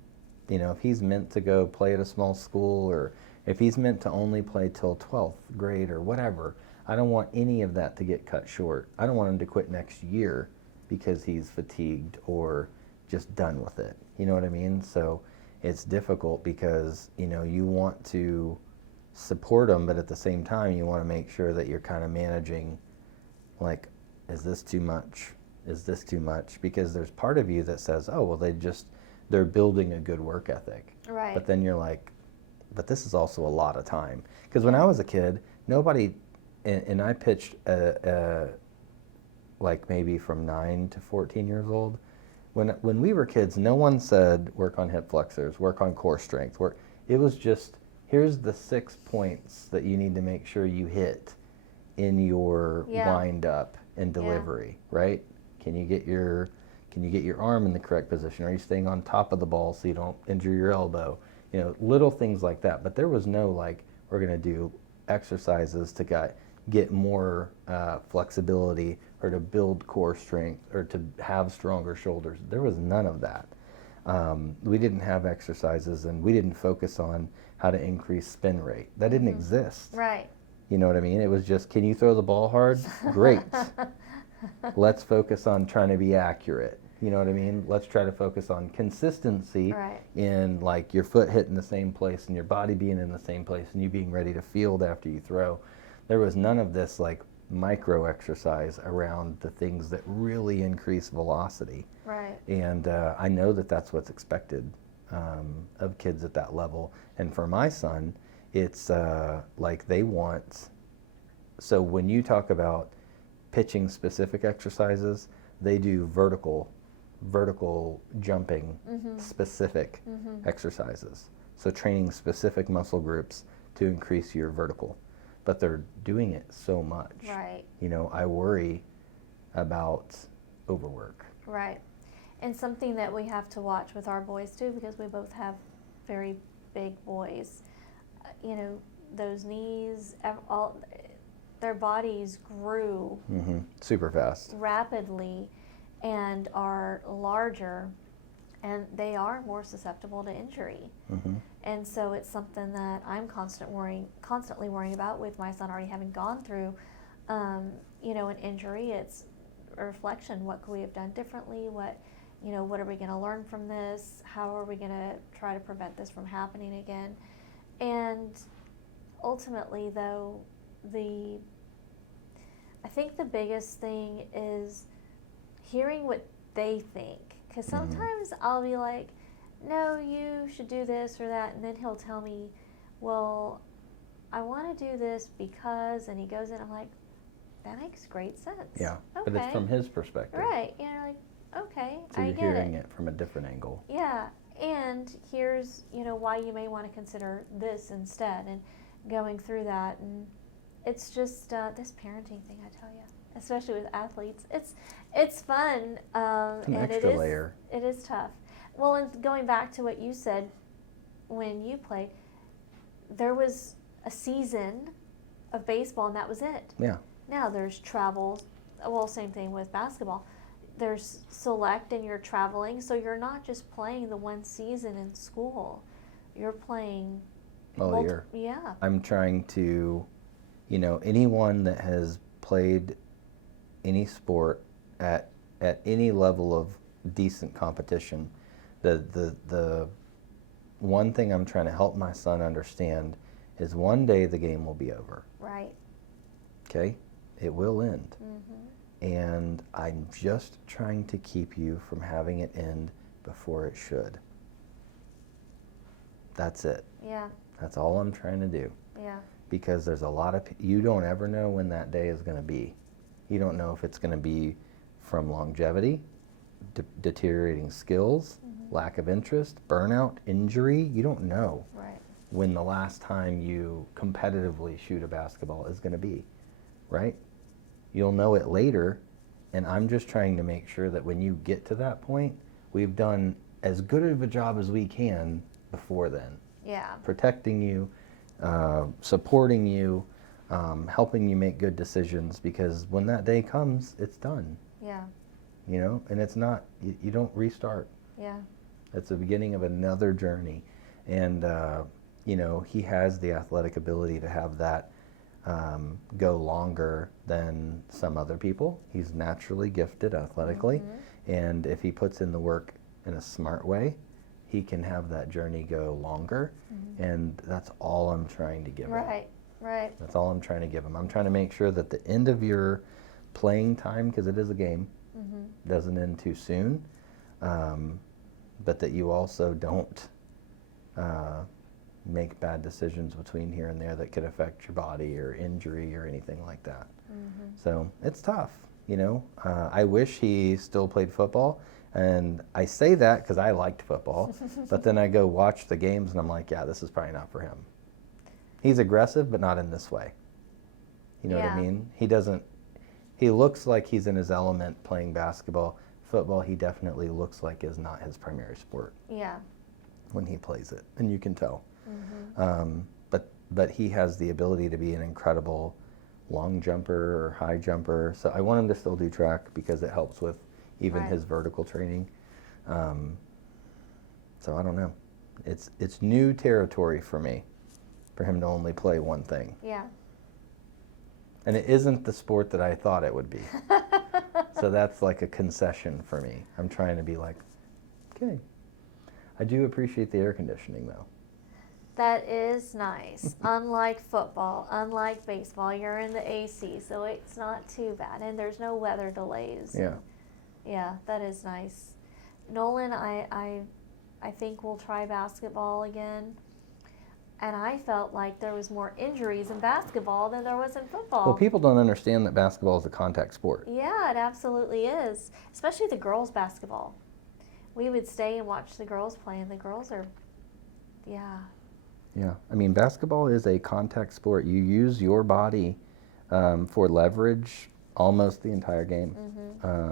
You know, if he's meant to go play at a small school, or if he's meant to only play till 12th grade or whatever, I don't want any of that to get cut short. I don't want him to quit next year because he's fatigued or just done with it. You know what I mean? So it's difficult because, you know, you want to support him, but at the same time you want to make sure that you're kind of managing, like, is this too much? Is this too much? Because there's part of you that says, oh, well, they're building a good work ethic. Right. But then you're like, but this is also a lot of time. Because when I was a kid, nobody, and I pitched like maybe from 9 to 14 years old. When we were kids, no one said work on hip flexors, work on core strength. It was just, here's the 6 points that you need to make sure you hit in your wind up and delivery, right? Can you get your arm in the correct position? Are you staying on top of the ball so you don't injure your elbow? You know, little things like that. But there was no like, we're going to do exercises to get more flexibility, or to build core strength, or to have stronger shoulders. There was none of that. We didn't have exercises, and we didn't focus on how to increase spin rate. That didn't exist. Right. You know what I mean? It was just, can you throw the ball hard? Great. Let's focus on trying to be accurate. You know what I mean? Let's try to focus on consistency in like your foot hitting the same place and your body being in the same place and you being ready to field after you throw. There was none of this like micro exercise around the things that really increase velocity. Right. And I know that that's what's expected of kids at that level. And for my son, it's like they want, so when you talk about pitching specific exercises, they do vertical jumping specific exercises. So training specific muscle groups to increase your vertical. But they're doing it so much. Right. You know, I worry about overwork. Right. And something that we have to watch with our boys too, because we both have very big boys, you know, those knees, their bodies grew super fast, rapidly, and are larger, and they are more susceptible to injury. And so it's something that I'm constantly worrying about with my son already having gone through, you know, an injury. It's a reflection. What could we have done differently? What are we going to learn from this? How are we going to try to prevent this from happening again? And ultimately, though, I think the biggest thing is hearing what they think. Because sometimes I'll be like, no, you should do this or that, and then he'll tell me, well, I want to do this because, and he goes in, I'm like, that makes great sense. Yeah, okay. But it's from his perspective. Right, you know, like, okay, so I you're get hearing it from a different angle. Yeah, and here's, you know, why you may want to consider this instead, and going through that, and it's just this parenting thing, I tell you, especially with athletes, it's fun, It's an and extra layer. It is tough. Well, and going back to what you said, when you played, there was a season of baseball, and that was it. Yeah. Now there's travel. Well, same thing with basketball. There's select, and you're traveling, so you're not just playing the one season in school. You're playing all year. Yeah. I'm trying to, you know, anyone that has played any sport at any level of decent competition, the one thing I'm trying to help my son understand is one day the game will be over. Right. Okay? It will end. And I'm just trying to keep you from having it end before it should. That's it. Yeah. That's all I'm trying to do. Yeah. Because there's a lot of, you don't ever know when that day is going to be. You don't know if it's going to be from longevity, deteriorating skills, lack of interest, burnout, injury. You don't know when the last time you competitively shoot a basketball is going to be, right? You'll know it later, and I'm just trying to make sure that when you get to that point, we've done as good of a job as we can before then. Yeah. Protecting you, supporting you, helping you make good decisions, because when that day comes, it's done. Yeah. You know, and it's not, you don't restart. Yeah. It's the beginning of another journey. And, you know, he has the athletic ability to have that go longer than some other people. He's naturally gifted athletically. And if he puts in the work in a smart way, he can have that journey go longer. And that's all I'm trying to give him. Right. That's all I'm trying to give him. I'm trying to make sure that the end of your playing time, because it is a game, doesn't end too soon, but that you also don't make bad decisions between here and there that could affect your body or injury or anything like that. So it's tough, you know. I wish he still played football, and I say that because I liked football, but then I go watch the games and I'm like, yeah, this is probably not for him. He's aggressive, but not in this way. You know what I mean? He looks like he's in his element playing basketball. Football, he definitely looks like is not his primary sport. Yeah. When he plays it, and you can tell. But he has the ability to be an incredible long jumper or high jumper. So I want him to still do track because it helps with even his vertical training. So I don't know. It's new territory for me, for him to only play one thing. Yeah. And it isn't the sport that I thought it would be. So that's like a concession for me. I'm trying to be like, okay. I do appreciate the air conditioning though. That is nice. Unlike football, unlike baseball, you're in the AC, so it's not too bad. And there's no weather delays. Yeah. Yeah, that is nice. Nolan, I think we'll try basketball again. And I felt like there was more injuries in basketball than there was in football. Well, people don't understand that basketball is a contact sport. Yeah, it absolutely is. Especially the girls' basketball. We would stay and watch the girls play, and the girls are, yeah. Yeah, I mean, basketball is a contact sport. You use your body for leverage almost the entire game.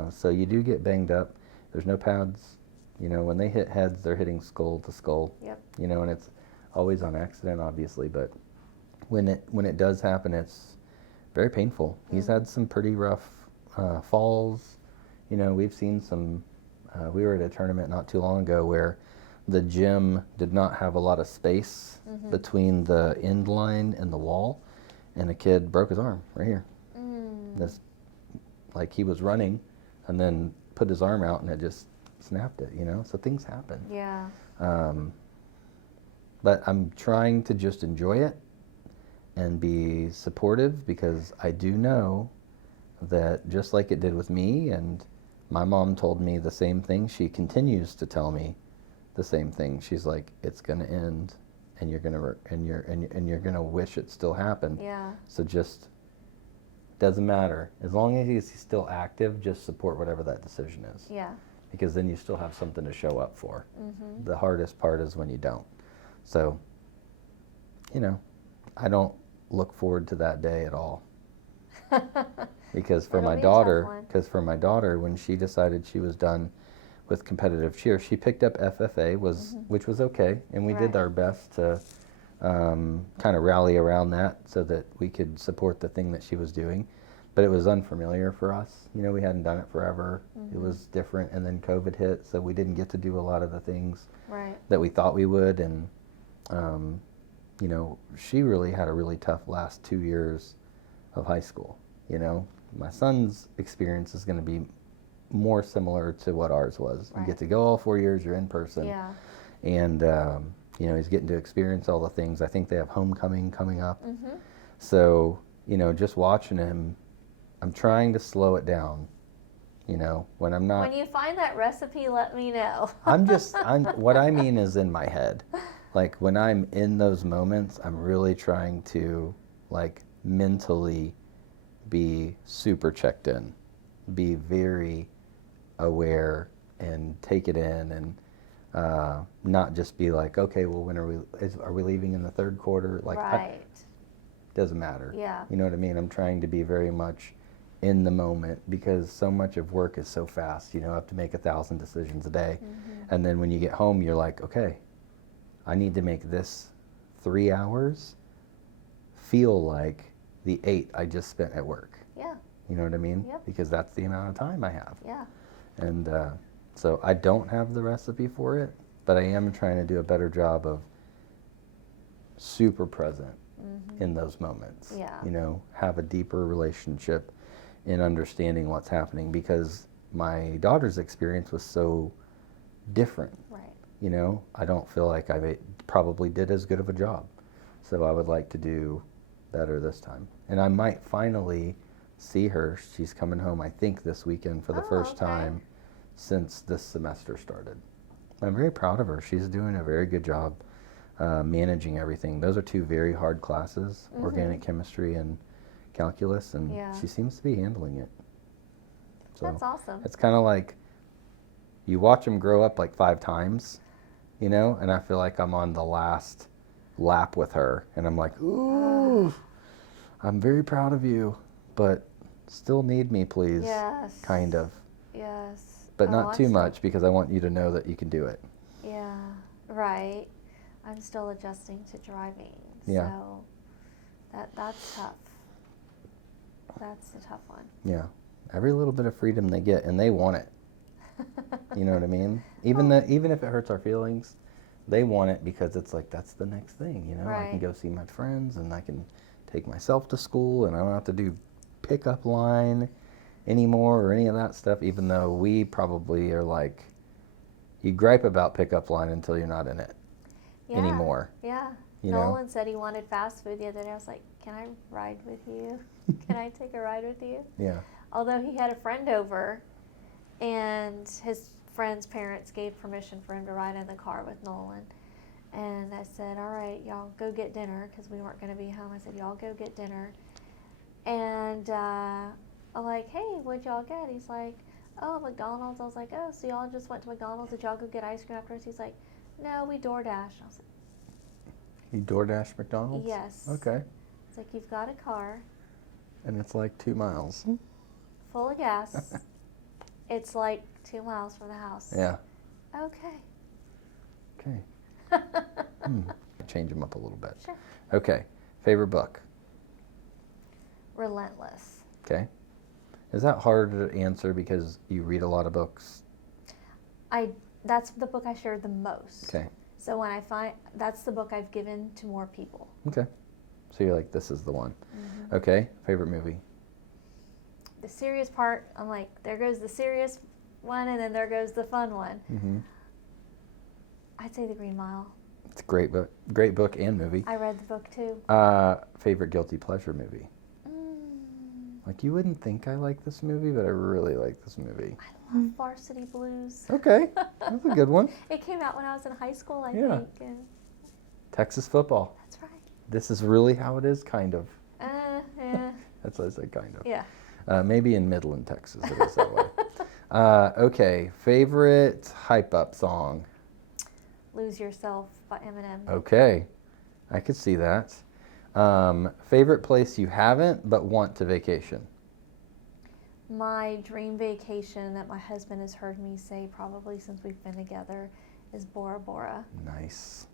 So you do get banged up. There's no pads. You know, when they hit heads, they're hitting skull to skull. Yep. You know, and it's always on accident, obviously, but when it does happen, it's very painful. He's had some pretty rough falls. You know, we've seen some. We were at a tournament not too long ago where the gym did not have a lot of space between the end line and the wall, and a kid broke his arm right here. This, like he was running, and then put his arm out, and it just snapped it. You know, so things happen. Yeah. But I'm trying to just enjoy it and be supportive, because I do know that just like it did with me, and my mom told me the same thing, she continues to tell me the same thing. She's like, it's going to end, and you're going to wish it still happened. Yeah. So just doesn't matter. As long as he's still active, just support whatever that decision is. Yeah. Because then you still have something to show up for. The hardest part is when you don't. So, you know, I don't look forward to that day at all. Because for my daughter, when she decided she was done with competitive cheer, she picked up FFA, which was okay, and we did our best to kind of rally around that so that we could support the thing that she was doing. But it was unfamiliar for us. You know, we hadn't done it forever. It was different, and then COVID hit, so we didn't get to do a lot of the things that we thought we would. And you know, she really had a really tough last 2 years of high school. You know, my son's experience is going to be more similar to what ours was. You get to go all 4 years, you're in person. Yeah. And, you know, he's getting to experience all the things. I think they have homecoming coming up. So, you know, just watching him, I'm trying to slow it down. You know, when I'm not. When you find that recipe, let me know. What I mean is in my head. Like when I'm in those moments, I'm really trying to like mentally be super checked in, be very aware and take it in, and not just be like, okay, well, when are we leaving in the third quarter? Like, right. Doesn't matter. Yeah. You know what I mean? I'm trying to be very much in the moment because so much of work is so fast. You know, I have to make 1,000 decisions a day. Mm-hmm. And then when you get home, you're like, okay, I need to make this 3 hours feel like the 8 I just spent at work. Yeah. You know what I mean? Yep. Because that's the amount of time I have. Yeah. And so I don't have the recipe for it, but I am trying to do a better job of super present in those moments. Yeah. You know, have a deeper relationship in understanding what's happening because my daughter's experience was so different. Right. You know, I don't feel like I probably did as good of a job. So I would like to do better this time. And I might finally see her. She's coming home, I think, this weekend for the first time since this semester started. I'm very proud of her. She's doing a very good job managing everything. Those are 2 very hard classes, organic chemistry and calculus, and she seems to be handling it. So that's awesome. It's kind of like you watch them grow up like 5 times, you know, and I feel like I'm on the last lap with her, and I'm like, ooh, I'm very proud of you, but still need me, please. Yes. Kind of. Yes. But not too much because I want you to know that you can do it. Yeah, right. I'm still adjusting to driving, Yeah. so that's tough. That's the tough one. Yeah. Every little bit of freedom they get, and they want it. You know what I mean? Even if it hurts our feelings, they want it because it's like, that's the next thing, you know? Right. I can go see my friends, and I can take myself to school, and I don't have to do pickup line anymore or any of that stuff, even though we probably are like, you gripe about pickup line until you're not in it anymore. Yeah. You Nolan know? said he wanted fast food the other day. I was like, can I ride with you? Can I take a ride with you? Yeah. Although he had a friend over, and his friend's parents gave permission for him to ride in the car with Nolan. And I said, all right, y'all go get dinner, because we weren't going to be home. I said, y'all go get dinner. And I'm like, hey, what'd y'all get? He's like, oh, McDonald's. I was like, oh, so y'all just went to McDonald's? Did y'all go get ice cream afterwards? He's like, no, we DoorDash. I was like, You DoorDash McDonald's? yes. Okay. It's like, you've got a car And it's like 2 miles. full of gas. It's like 2 miles from the house. Yeah. Okay. Okay. Change them up a little bit. Sure. Okay. Favorite book? Relentless. Okay. Is that hard to answer because you read a lot of books? That's the book I shared the most. Okay. So when I find, that's the book I've given to more people. Okay. So you're like, this is the one. Mm-hmm. Okay. Favorite movie? The serious part, I'm like, there goes the serious one, and then there goes the fun one. Mm-hmm. I'd say The Green Mile. It's a great book and movie. I read the book too. Favorite guilty pleasure movie? Like, you wouldn't think I like this movie, but I really like this movie. I love Varsity Blues. Okay. That's a good one. It came out when I was in high school, I Yeah. think. And Texas football. that's right. This is really how it is, kind of. Yeah. That's what I said, kind of. Yeah. Maybe in Midland, Texas, it is that way. Okay. Favorite hype-up song? Lose Yourself by Eminem. Okay. I could see that. Favorite place you haven't but want to vacation? My dream vacation that my husband has heard me say probably since we've been together is Bora Bora. Nice.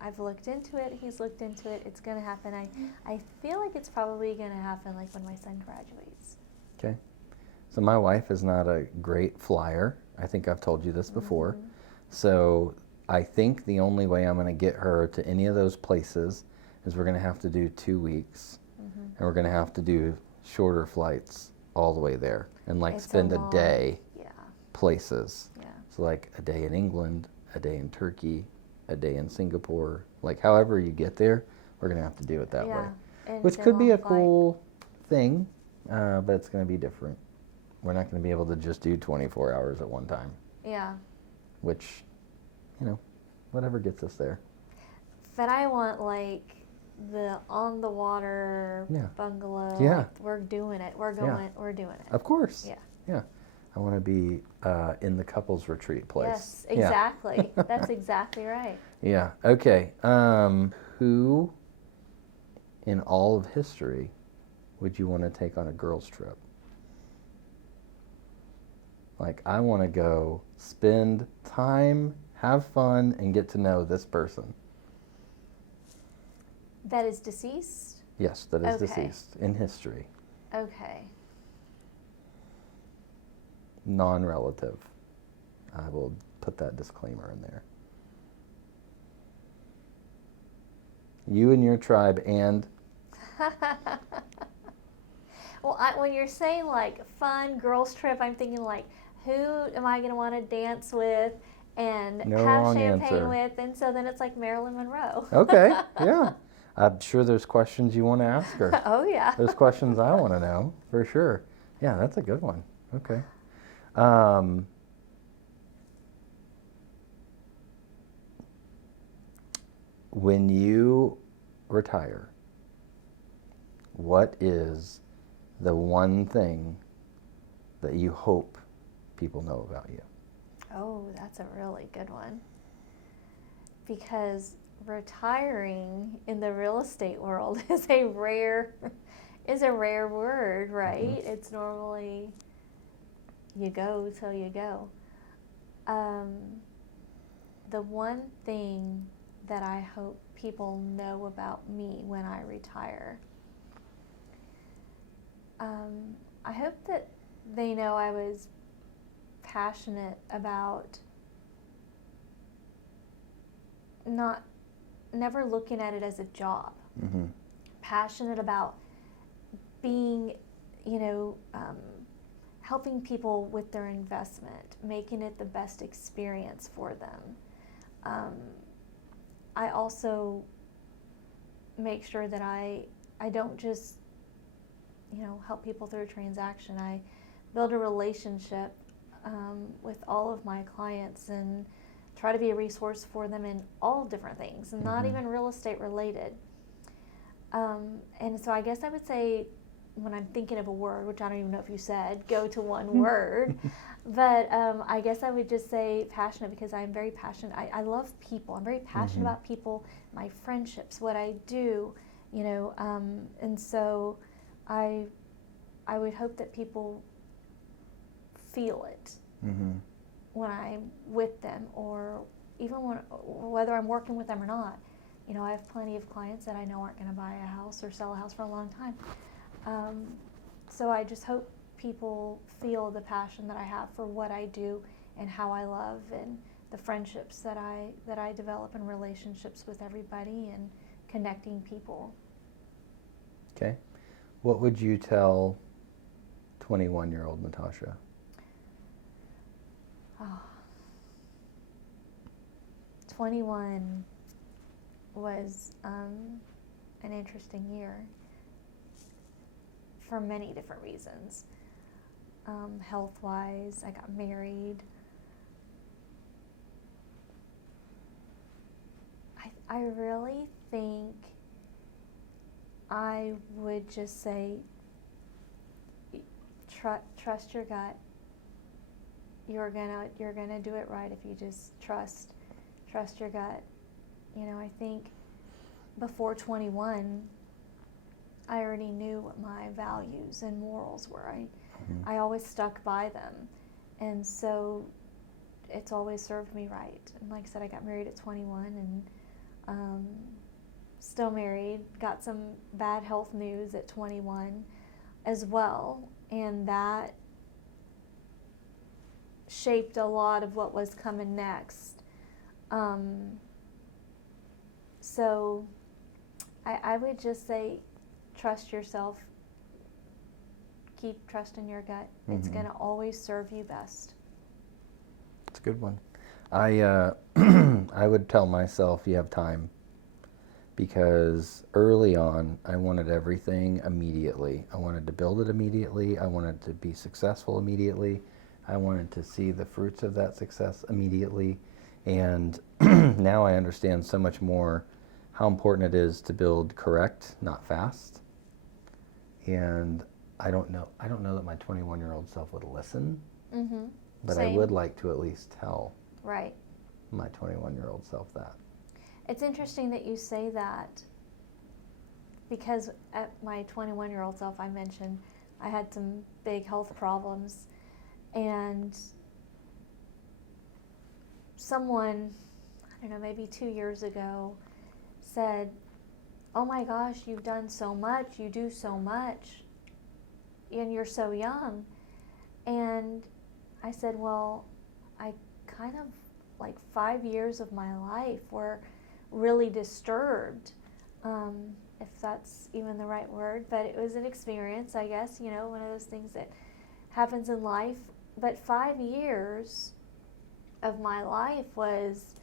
I've looked into it. He's looked into it. It's going to happen. I feel like it's probably going to happen like when my son graduates. Okay. So my wife is not a great flyer. I think I've told you this before. Mm-hmm. So I think the only way I'm going to get her to any of those places is we're going to have to do 2 weeks. Mm-hmm. And we're going to have to do shorter flights all the way there and like It's spend a long, day yeah. places. Yeah. So like a day in England, a day in Turkey, a day in Singapore. Like however you get there, we're going to have to do it that way. And Which it's could be a long flight. cool thing, but it's going to be different. We're not going to be able to just do 24 hours at one time, Yeah. which, you know, whatever gets us there. But I want like the on the water bungalow. Yeah. Like, we're doing it. We're going. We're doing it. Of course. Yeah. Yeah. I want to be in the couples retreat place. Yes, exactly. That's exactly right. Yeah. Okay. Who in all of history would you want to take on a girls' trip? Like, I want to go spend time, have fun, and get to know this person. That is deceased? Yes, that is deceased in history. Okay. Non-relative. I will put that disclaimer in there. You and your tribe and... Well, when you're saying like fun girls trip, I'm thinking like, who am I going to want to dance with and have champagne with? And so then it's like Marilyn Monroe. Okay, yeah. I'm sure there's questions you want to ask her. Oh, yeah. There's questions I want to know, for sure. Yeah, that's a good one. Okay. When you retire, what is the one thing that you hope people know about you? Oh, that's a really good one. Because retiring in the real estate world is a rare word, right? Mm-hmm. It's normally you go till you go. The one thing that I hope people know about me when I retire, I hope that they know I was passionate about never looking at it as a job. Mm-hmm. Passionate about being, helping people with their investment, making it the best experience for them. I also make sure that I don't just, help people through a transaction. I build a relationship with all of my clients and try to be a resource for them in all different things, and not even real estate related. And so I guess I would say, when I'm thinking of a word, which I don't even know if you said, go to one word, but I guess I would just say passionate, because I'm very passionate. I love people. I'm very passionate about people, my friendships, what I do, and so I would hope that people feel it when I'm with them, or even whether I'm working with them or not. I have plenty of clients that I know aren't going to buy a house or sell a house for a long time. So I just hope people feel the passion that I have for what I do and how I love, and the friendships that I develop, and relationships with everybody, and connecting people. Okay. What would you tell 21-year-old Natasha? Oh. 21 was an interesting year for many different reasons. Health-wise, I got married. I really think I would just say, trust your gut. You're gonna do it right if you just trust your gut. I think before 21, I already knew what my values and morals were. I always stuck by them, and so it's always served me right. And like I said, I got married at 21, and still married. Got some bad health news at 21 as well, and that shaped a lot of what was coming next. So I would just say, trust yourself. Keep trusting your gut. It's going to always serve you best. It's a good one. I would tell myself, you have time, because early on I wanted everything immediately. I wanted to build it immediately. I wanted to be successful immediately. I wanted to see the fruits of that success immediately. And now I understand so much more how important it is to build correct, not fast. And I don't know that my 21-year-old self would listen, but Same. I would like to at least tell Right. my 21-year-old self that. It's interesting that you say that, because at my 21-year-old self, I mentioned I had some big health problems, and someone, I don't know, maybe 2 years ago said, "Oh my gosh, you've done so much, you do so much, and you're so young." And I said, well, I kind of, like 5 years of my life were really disturbed, if that's even the right word, but it was an experience, I guess, you know, one of those things that happens in life. But 5 years of my life was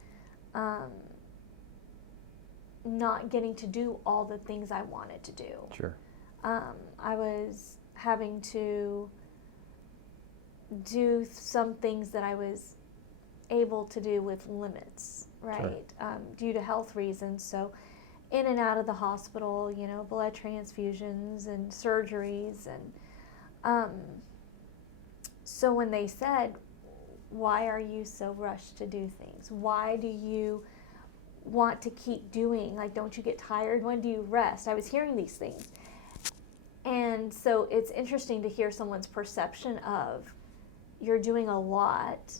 not getting to do all the things I wanted to do. Sure. I was having to do some things that I was able to do with limits, right? Sure. Due to health reasons. So in and out of the hospital, you know, blood transfusions and surgeries. And so when they said, why are you so rushed to do things? Why do you want to keep doing? Like, don't you get tired? When do you rest? I was hearing these things. And so it's interesting to hear someone's perception of, you're doing a lot.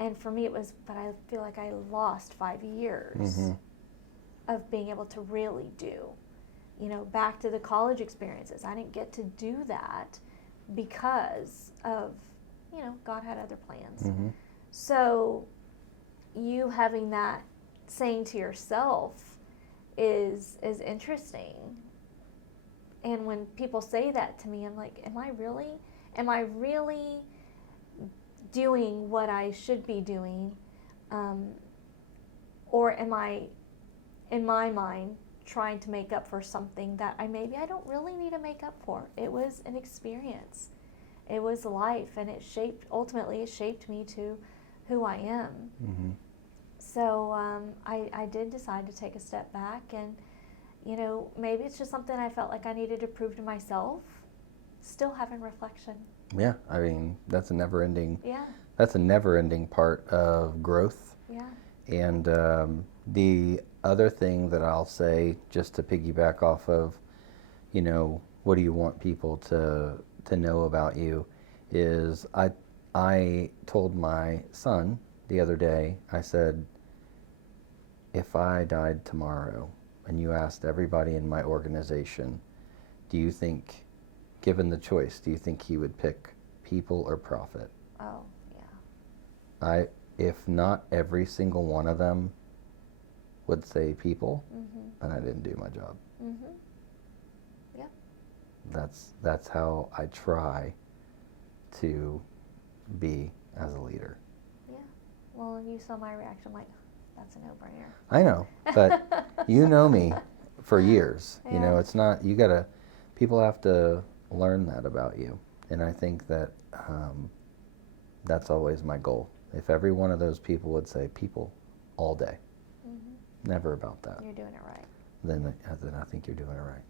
And for me it was, but I feel like I lost 5 years of being able to really do. You know, back to the college experiences. I didn't get to do that because of, you know, God had other plans. So you having that saying to yourself is interesting. And when people say that to me, I'm like, am I really doing what I should be doing? Or am I, in my mind, trying to make up for something that I don't really need to make up for? It was an experience. It was life, and ultimately it shaped me to who I am. So I did decide to take a step back, and, you know, maybe it's just something I felt like I needed to prove to myself. Still having reflection. Yeah, I mean, that's a never-ending. Yeah. That's a never-ending part of growth. Yeah. And the other thing that I'll say, just to piggyback off of, you know, what do you want people to know about you, is I told my son the other day, I said, if I died tomorrow and you asked everybody in my organization, do you think, given the choice, do you think he would pick people or profit? Oh, yeah. If not every single one of them would say people, then I didn't do my job. Yeah. That's how I try to be as a leader. Yeah. Well, and you saw my reaction, like, that's a no-brainer. I know, but you know me for years. Yeah. You know, it's not, people have to learn that about you. And I think that that's always my goal. If every one of those people would say people all day, never about that, You're doing it right. then I think you're doing it right.